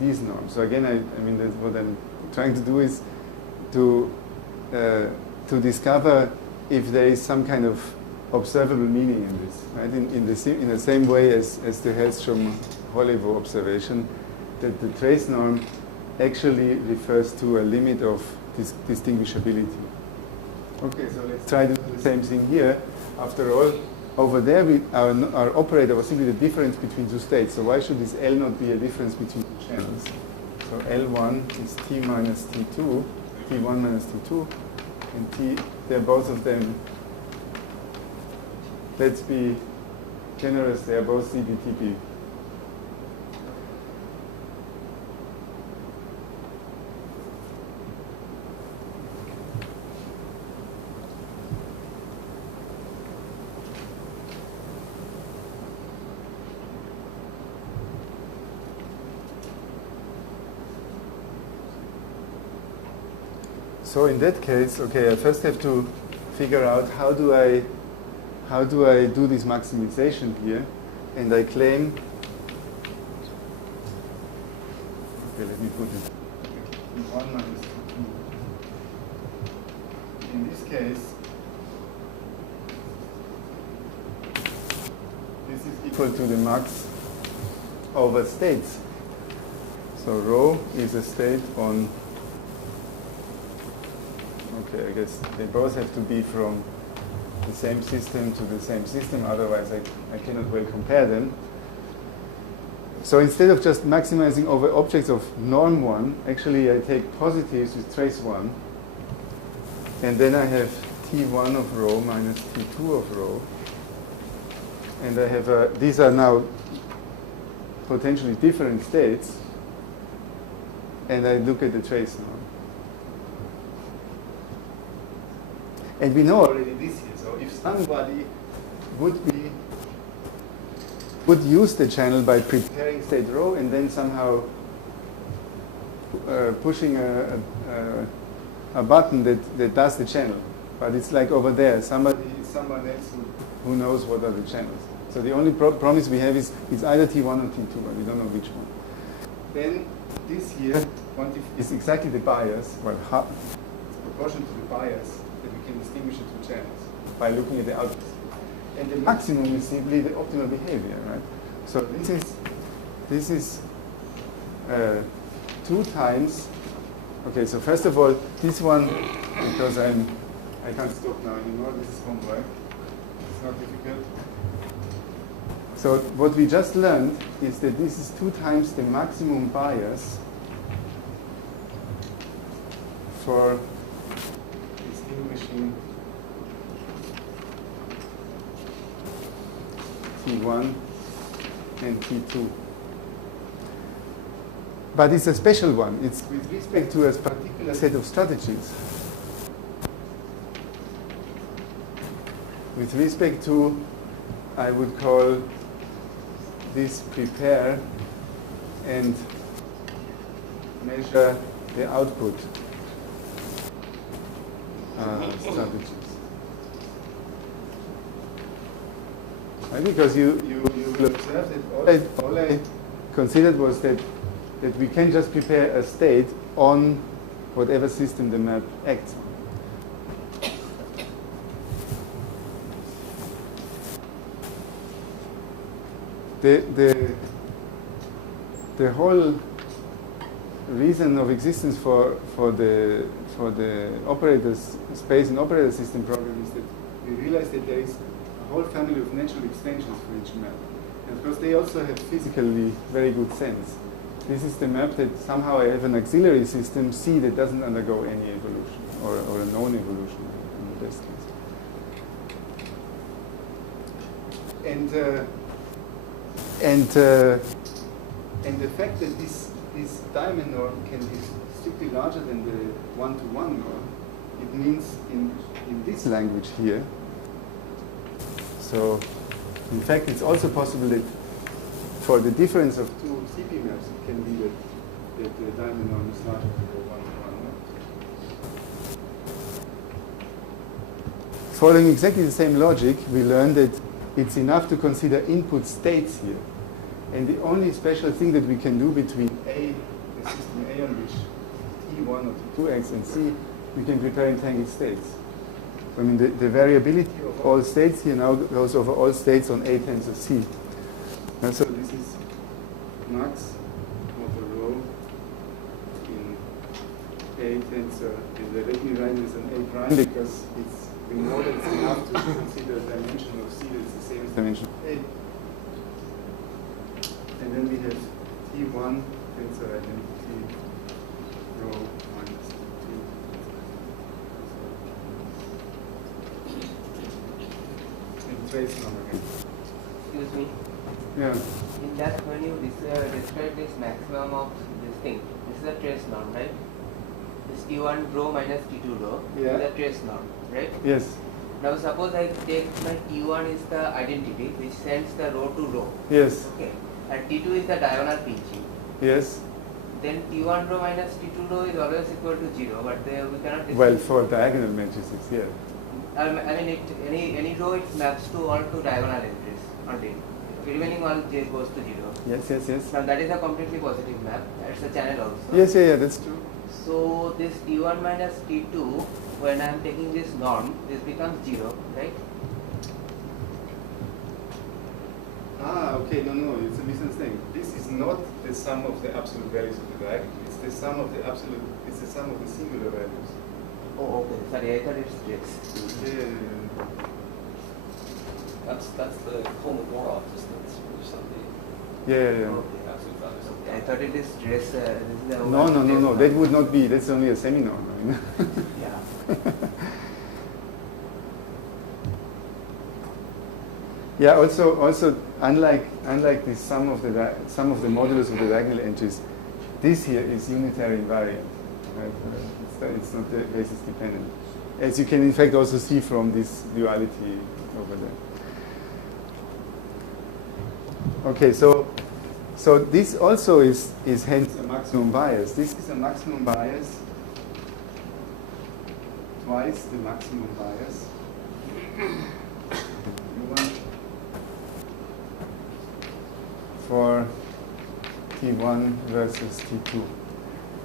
these norms. So again, I mean, that's what I'm trying to do is to discover if there is some kind of observable meaning in this, right? In the same way as the Hellstrom-Holevo observation, that the trace norm actually refers to a limit of distinguishability. Okay, so let's try to do the same thing here. After all, over there, our operator was simply the difference between two states. So why should this L not be a difference between two channels? So L1 is T minus T2, T1 minus T2, and they're both of them, let's be generous, they're both CBTP. So in that case, okay, I first have to figure out how do I do this maximization here, and I claim. Okay, let me put it 1 minus 2. In this case, this is equal to the max over states. So rho is a state on. Okay, I guess they both have to be from the same system to the same system, otherwise I cannot well compare them. So instead of just maximizing over objects of norm 1, actually I take positives with trace 1, and then I have T1 of rho minus T2 of rho, and I have these are now potentially different states, and I look at the trace norm. And we know already this here. So if somebody would use the channel by preparing state rho and then somehow pushing a button that does the channel, but it's like over there, someone else who knows what are the channels. So the only promise we have is it's either T1 or T2, but we don't know which one. Then this here is exactly the bias, well, it's proportional to the bias that we can distinguish the two channels by looking at the output. And the maximum is simply the optimal behavior, right? So this is 2 times. Okay, so first of all, this one, because I can't stop now anymore. This is homework. It's not difficult. So what we just learned is that this is 2 times the maximum bias for distinguishing T1 and T2. But it's a special one. It's with respect to a particular set of strategies. With respect to, I would call this prepare and measure the output strategies. right? Because you will observe that all I considered was that we can just prepare a state on whatever system the map acts on. The whole reason of existence for the operators space and operator system problem is that we realize that there is a whole family of natural extensions for each map, and of course they also have physically very good sense. This is the map that somehow I have an auxiliary system C that doesn't undergo any evolution or a non-evolution in the best case. And the fact that this diamond norm can be strictly larger than the one-to-one norm, it means in this language here. So, in fact, it's also possible that for the difference of two CP maps, it can be that the diamond norm is larger than the one-to-one norm. Following exactly the same logic, we learned that it's enough to consider input states here. And the only special thing that we can do between the system A on which T1 or T2 acts and C, we can prepare entangled states. I mean, the variability of all states here now goes over all states on A tensor C. And so this is max of a row in A tensor, and let me write this on A prime because we know that it's enough to consider the dimension of C that's the same as dimension of A. And then we have T1 tensor identity row minus T2. And trace norm again. Excuse me. Yeah. In that, when you describe this maximum of this thing, this is a trace norm, right? This T1 row minus T2 row is a trace norm, right? Yes. Now suppose I take my T1 is the identity which sends the row to row. Yes. Okay. And T2 is the diagonal pinching. Yes. Then T1 row minus T2 row is always equal to 0, but we cannot distinguish. Well, for diagonal matrices, yeah. I mean, any row it maps to all to diagonal entries only. Remaining all j goes to 0. Yes. Now that is a completely positive map. It's a channel also. Yes, yeah, that's true. So this T1 minus T2, when I am taking this norm, this becomes 0, right? Okay, no, it's a misunderstanding. This is not the sum of the absolute values of the diagonal. It's the sum of the singular values. Oh, okay. Sorry, I thought it's trace. Yeah. That's the Kolmogorov distance or something. Yeah. Okay. Absolute values of I thought it is trace. This is the No. That would not be. That's only a seminorm. I mean. Yeah. Yeah. Also, unlike the sum of the modulus of the diagonal entries, this here is unitary invariant. Right? It's not the basis dependent, as you can in fact also see from this duality over there. Okay, so this also is hence a maximum bias. This is a maximum bias, twice the maximum bias. For T1 versus T2.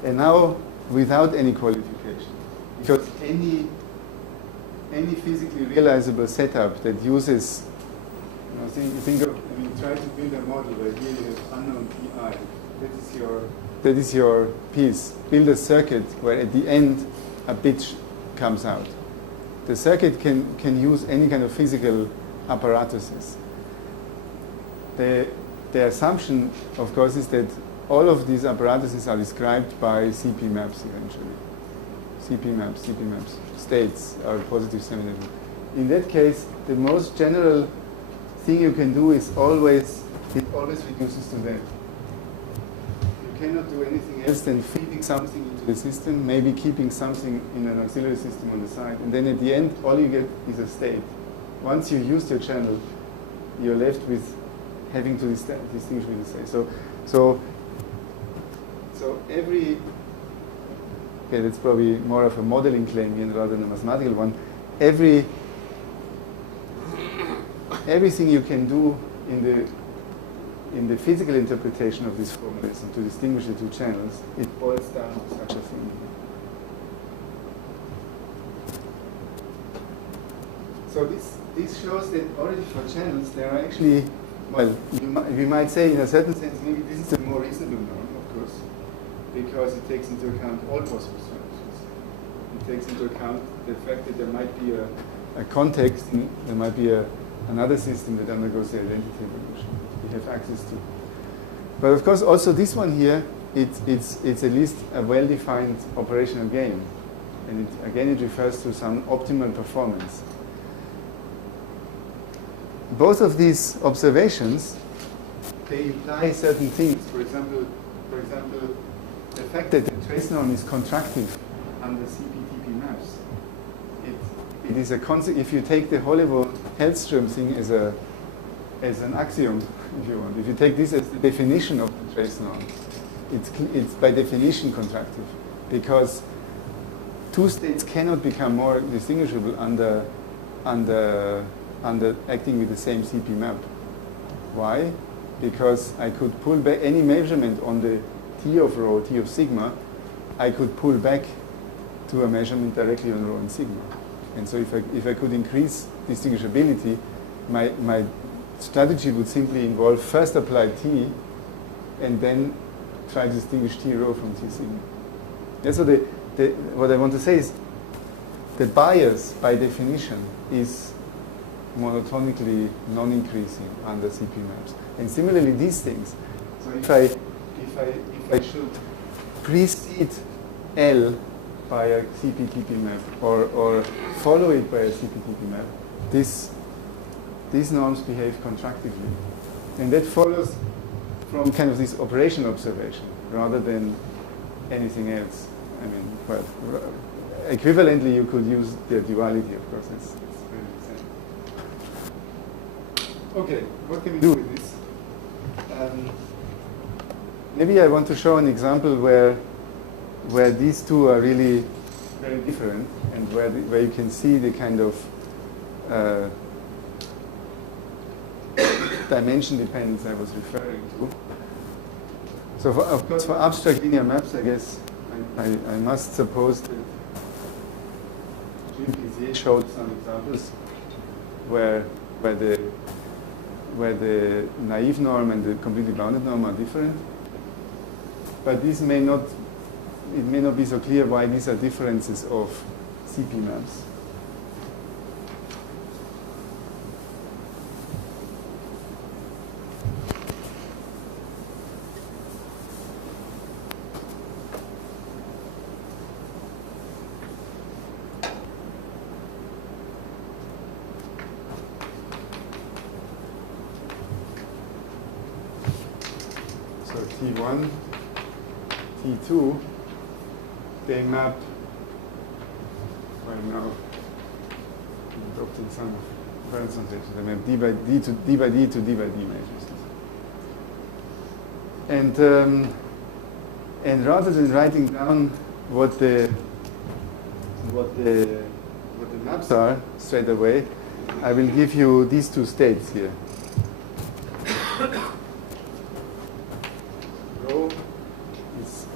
And now, without any qualification, because any physically realizable setup that uses, try to build a model where here you have unknown Pi. That is your piece. Build a circuit where at the end a bit comes out. The circuit can use any kind of physical apparatuses. The assumption, of course, is that all of these apparatuses are described by CP maps eventually. CP maps, states are positive semi-definite. In that case, the most general thing you can do is it always reduces to that. You cannot do anything else than feeding something into the system, maybe keeping something in an auxiliary system on the side, and then at the end, all you get is a state. Once you use your channel, you're left with having to distinguish with the state. So every, okay, that's probably more of a modeling claim rather than a mathematical one. Every everything you can do in the physical interpretation of this formalism to distinguish the two channels, it boils down to such a thing. So this shows that already for channels there are actually, well, you might say in a certain sense maybe this is a more reasonable norm, of course, because it takes into account all possible solutions. It takes into account the fact that there might be a context, there might be another system that undergoes the identity evolution we have access to. But of course also this one here, it's at least a well-defined operational game. And it refers to some optimal performance. Both of these observations, they imply certain things. For example, the fact that the trace norm is contractive under CPTP maps. It is a concept. If you take the Hollevold-Hellström thing as an axiom, if you want, if you take this as the definition of the trace norm, it's by definition contractive, because two states cannot become more distinguishable under acting with the same CP map. Why? Because I could pull back any measurement on the T of rho, T of sigma, I could pull back to a measurement directly on rho and sigma. And so if I could increase distinguishability, my strategy would simply involve first apply T and then try to distinguish T rho from T sigma. Yeah, so what I want to say is the bias by definition is monotonically non-increasing under CP maps. And similarly these things. So if I should precede L by a CPTP map or follow it by a CPTP map, these norms behave contractively. And that follows from kind of this operation observation rather than anything else. I mean, well, equivalently you could use the duality, of course. It's really the same. Okay, what can we do with this? Maybe I want to show an example where these two are really very different and where you can see the kind of dimension dependence I was referring to. So of course for abstract linear maps, I guess I must suppose that Gilles Pizier showed some examples where the naive norm and the completely bounded norm are different. But it may not be so clear why these are differences of CP maps. So T1, T2, they map, well now, adopting some reference notation, they map D by D to D by D to D by D matrices. And rather than writing down what the maps are straight away, I will give you these two states here. Rho is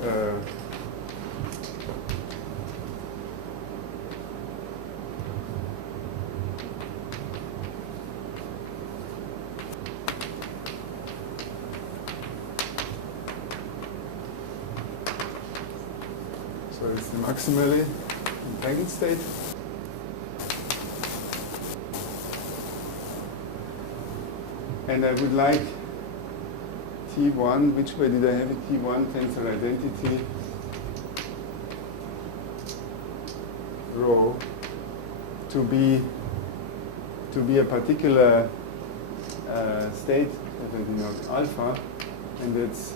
so it's the maximally entangled state. And I would like T1, which way did I have it? T1 tensor identity rho to be a particular state that I denote alpha, and that's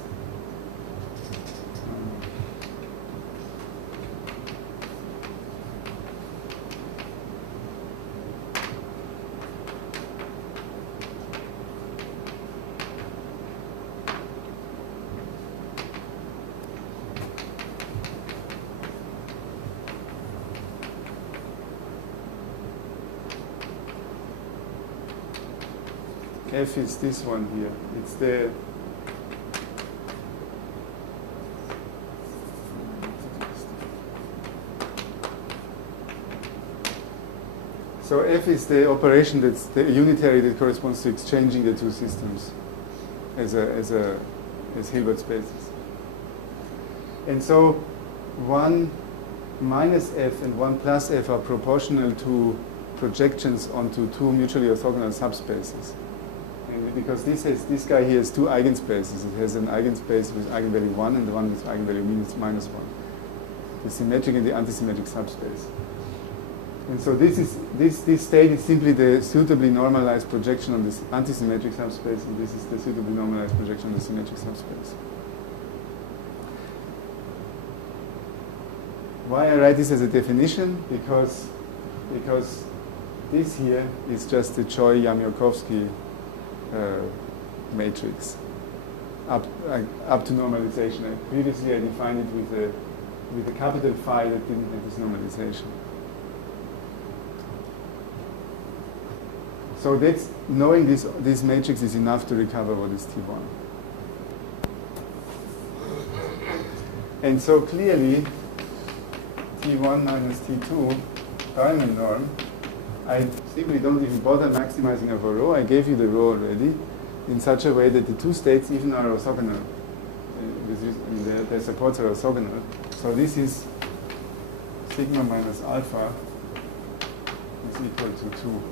F is this one here. It's the so F is the operation that's the unitary that corresponds to exchanging the two systems as Hilbert spaces. And so 1 minus F and 1 plus F are proportional to projections onto two mutually orthogonal subspaces. And because this guy here has two eigenspaces. It has an eigenspace with eigenvalue 1 and the one with eigenvalue minus 1. The symmetric and the antisymmetric subspace. And so this state is simply the suitably normalized projection on this antisymmetric subspace, and this is the suitably normalized projection on the symmetric subspace. Why I write this as a definition? Because this here is just the Choi-Yamiokowski matrix up to normalization. Previously I defined it with a capital phi that didn't have this normalization. So that's, knowing this matrix is enough to recover what is T1. And so clearly, T1 minus T2, Diamond norm, I simply don't even bother maximizing over rho. I gave you the rho already, in such a way that the two states even are orthogonal. Their supports are orthogonal. So this is sigma minus alpha is equal to 2.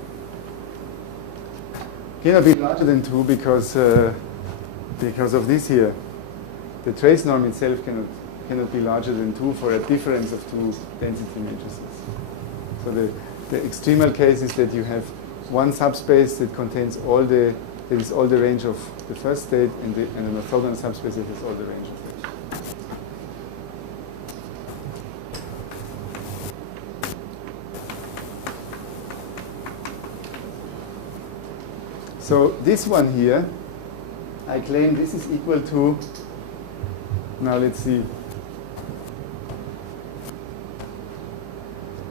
Cannot be larger than 2 because of this here. The trace norm itself cannot be larger than 2 for a difference of two density matrices. So the extremal case is that you have one subspace that contains that is all the range of the first state, and an orthogonal subspace that has all the range of it. So this one here, I claim this is equal to, now let's see.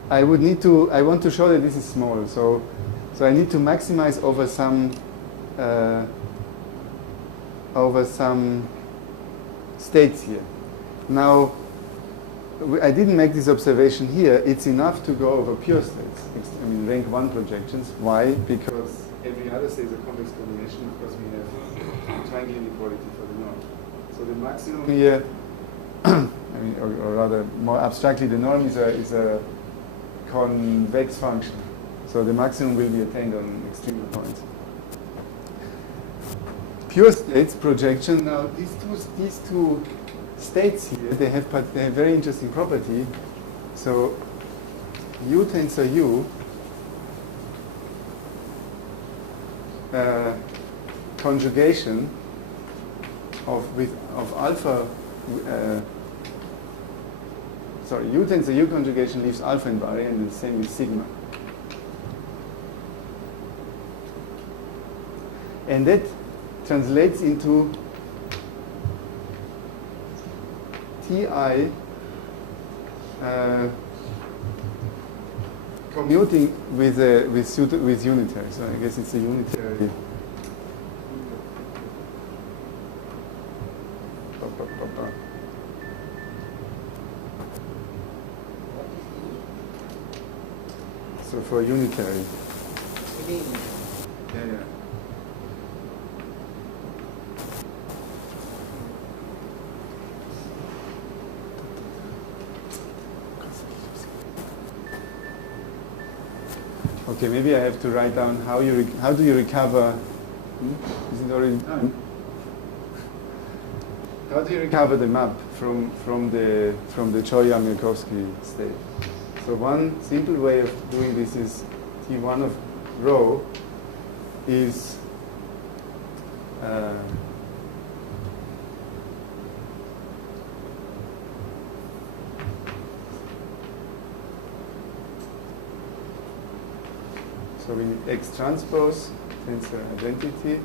I want to show that this is small, so I need to maximize over some states here. Now, I didn't make this observation here. It's enough to go over pure states. I mean, rank 1 projections. Why? Because every other state is a complex combination, because we have triangle inequality for the norm. So the maximum here, or rather more abstractly, the norm is a convex function. So the maximum will be attained on extreme points. Pure states projection. Now these two states here, they have very interesting property. So U tensor U conjugation of alpha. U tensor U conjugation leaves alpha invariant, and the same with sigma. And that translates into Ti commuting with unitary. So I guess it's a unitary. So for unitary. Yeah. Okay, maybe I have to write down how do you recover. Is it already done? How do you recover the map from the Choi-Yamiokowski state? So one simple way of doing this is T1 of rho is so we need X transpose, tensor identity.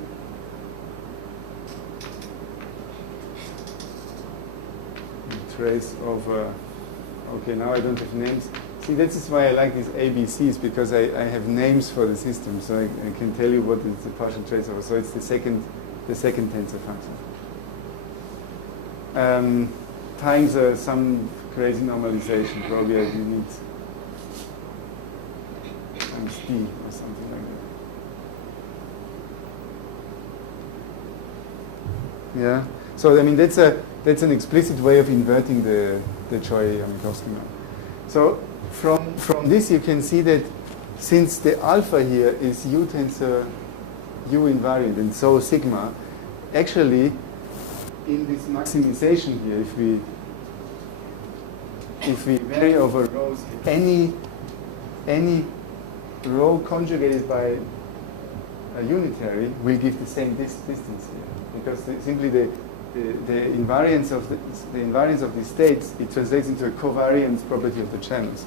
Trace over, okay, now I don't have names. See, that is why I like these ABCs, because I have names for the system, so I can tell you what is the partial trace over. So it's the second tensor function. Times some crazy normalization, probably I need times D or something like that. Yeah. So I mean that's an explicit way of inverting the Choi-Minkowski norm. So from this you can see that since the alpha here is U tensor U invariant and so sigma, actually in this maximization here, if we vary over rows, any row conjugated by a unitary will give the same distance here, because simply the invariance of the invariance of the states, it translates into a covariance property of the channels.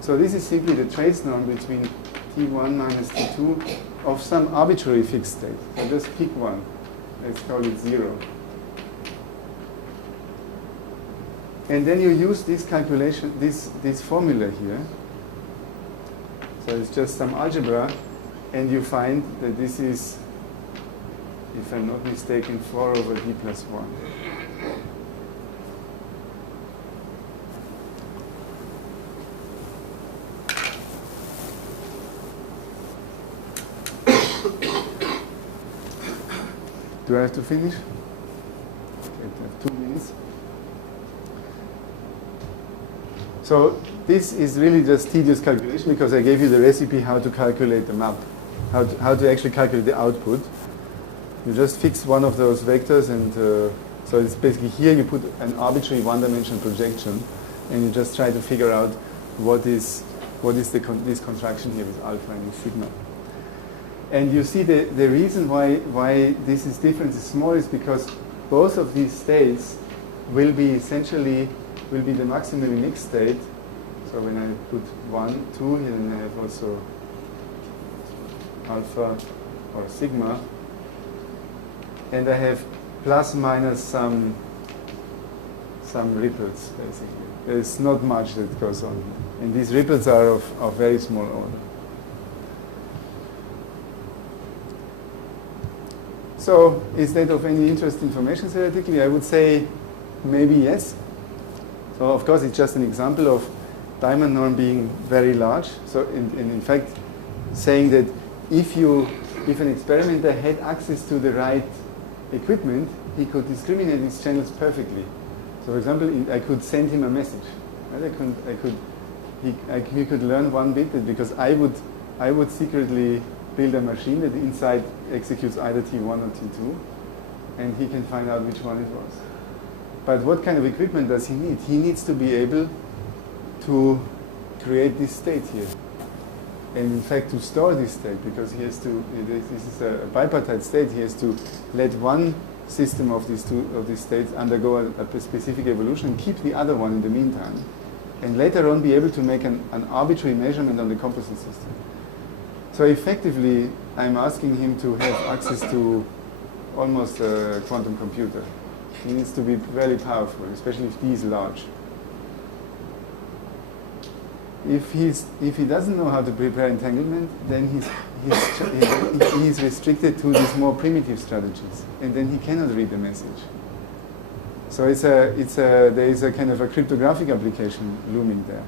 So this is simply the trace norm between T1 minus T2 of some arbitrary fixed state. So just pick one. Let's call it 0. And then you use this calculation, this formula here. So it's just some algebra, and you find that this is, if I'm not mistaken, 4 over D plus 1. Do I have to finish? Okay, I have 2 minutes. So this is really just tedious calculation, because I gave you the recipe how to calculate the map, how to actually calculate the output. You just fix one of those vectors, and so it's basically here you put an arbitrary one-dimensional projection, and you just try to figure out what is this contraction here with alpha and sigma. And you see the reason why this is different is small is because both of these states will be the maximally mixed state. So when I put 1, 2 here, then I have also alpha or sigma. And I have plus minus some ripples, basically. There's not much that goes on. And these ripples are of very small order. So is that of any interest information theoretically? I would say maybe yes. So of course it's just an example of diamond norm being very large. So in fact saying that if an experimenter had access to the right equipment, he could discriminate these channels perfectly. So for example, I could send him a message. Right? He could learn one bit, that because I would secretly build a machine that inside executes either T1 or T2, and he can find out which one it was. But what kind of equipment does he need? He needs to be able to create this state here. And in fact to store this state, because he has to, this is a bipartite state, he has to let one system of these states undergo a specific evolution, keep the other one in the meantime, and later on be able to make an arbitrary measurement on the composite system. So effectively, I'm asking him to have access to almost a quantum computer. He needs to be very powerful, especially if D is large. If he doesn't know how to prepare entanglement, then he's restricted to these more primitive strategies, and then he cannot read the message. So there is a kind of a cryptographic application looming there.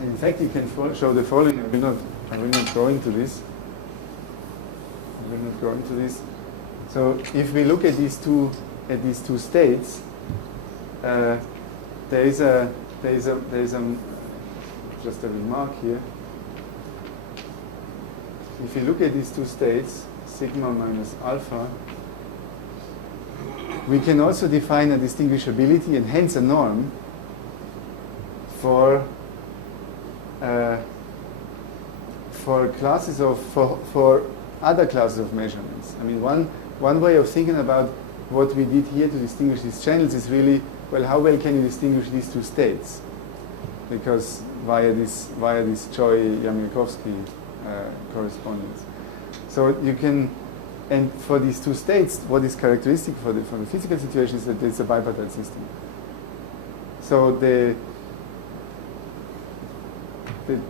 And in fact, you can show the following. I will not go into this. So if we look at these two states, there is just a remark here. If you look at these two states, sigma minus alpha, we can also define a distinguishability and hence a norm for other classes of measurements. I mean, one way of thinking about what we did here to distinguish these channels is really, well, how well can you distinguish these two states? Because via this Choi-Minkowski correspondence. So you can, and for these two states, what is characteristic for the physical situation is that it's a bipartite system. So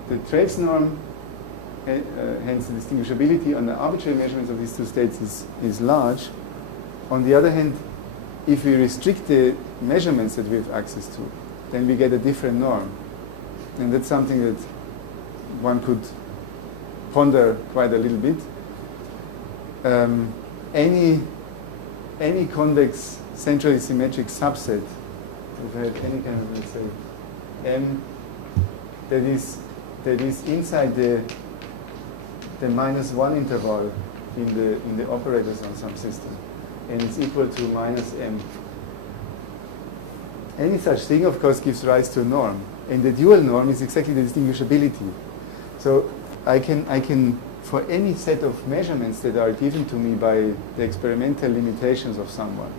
the trace norm, hence the distinguishability on the arbitrary measurements of these two states is large. On the other hand, if we restrict the measurements that we have access to, then we get a different norm. And that's something that one could ponder quite a little bit. Any convex centrally symmetric subset, if I have any kind of, let's say, M that is inside the -1 interval in the operators on some system, and it's equal to -m. Any such thing, of course, gives rise to a norm, and the dual norm is exactly the distinguishability. So I can for any set of measurements that are given to me by the experimental limitations of someone,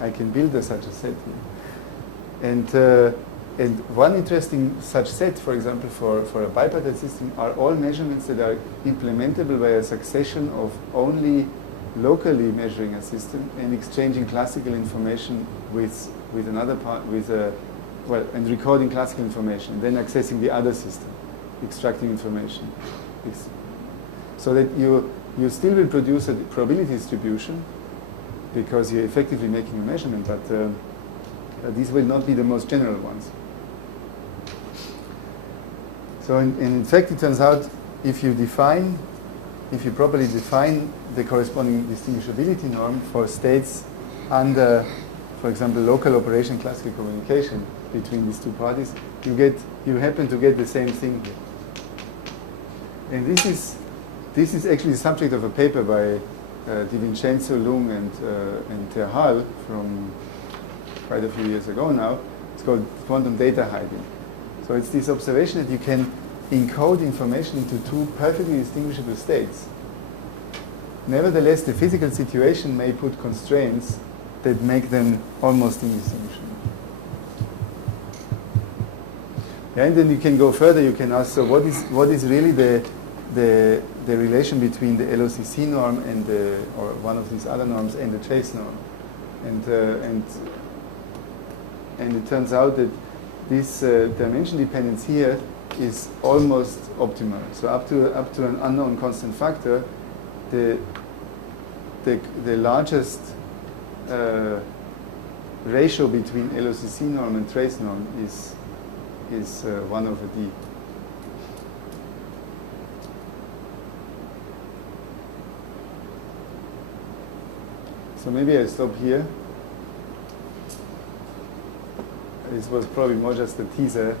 I can build such a set here. And one interesting such set, for example, for a bipartite system, are all measurements that are implementable by a succession of only locally measuring a system and exchanging classical information with another part, and recording classical information, then accessing the other system, extracting information. So that you still will produce a probability distribution because you're effectively making a measurement, but these will not be the most general ones. So in fact, it turns out if you properly define the corresponding distinguishability norm for states under, for example, local operation classical communication between these two parties, you happen to get the same thing here. And this is actually the subject of a paper by Di Vincenzo, Lung, and Terhal from quite a few years ago now. It's called quantum data hiding. So it's this observation that you can encode information into two perfectly distinguishable states. Nevertheless, the physical situation may put constraints that make them almost indistinguishable. Yeah, and then you can go further. You can ask, so what is really the relation between the LOCC norm and or one of these other norms and the trace norm? And it turns out that this dimension dependence here is almost optimal. So up to an unknown constant factor, the largest ratio between LOCC norm and trace norm is 1/d. So maybe I stop here. This was probably more just a teaser.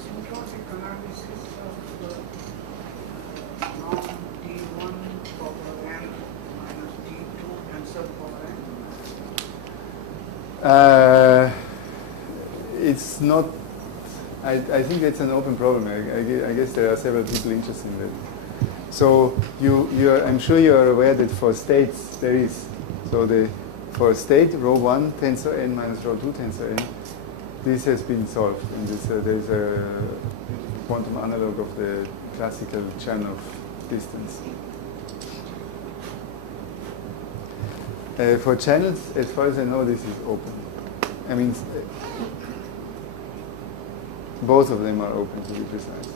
Asymptotic analysis of norm D1 power n minus D2 tensor power n? It's not. I think that's an open problem. I guess there are several people interested in that. So I'm sure you are aware that for states there is. So for a state rho 1 tensor n minus rho 2 tensor n, this has been solved, and there's a quantum analog of the classical Chernoff distance. For channels, as far as I know, this is open. I mean, both of them are open, to be precise.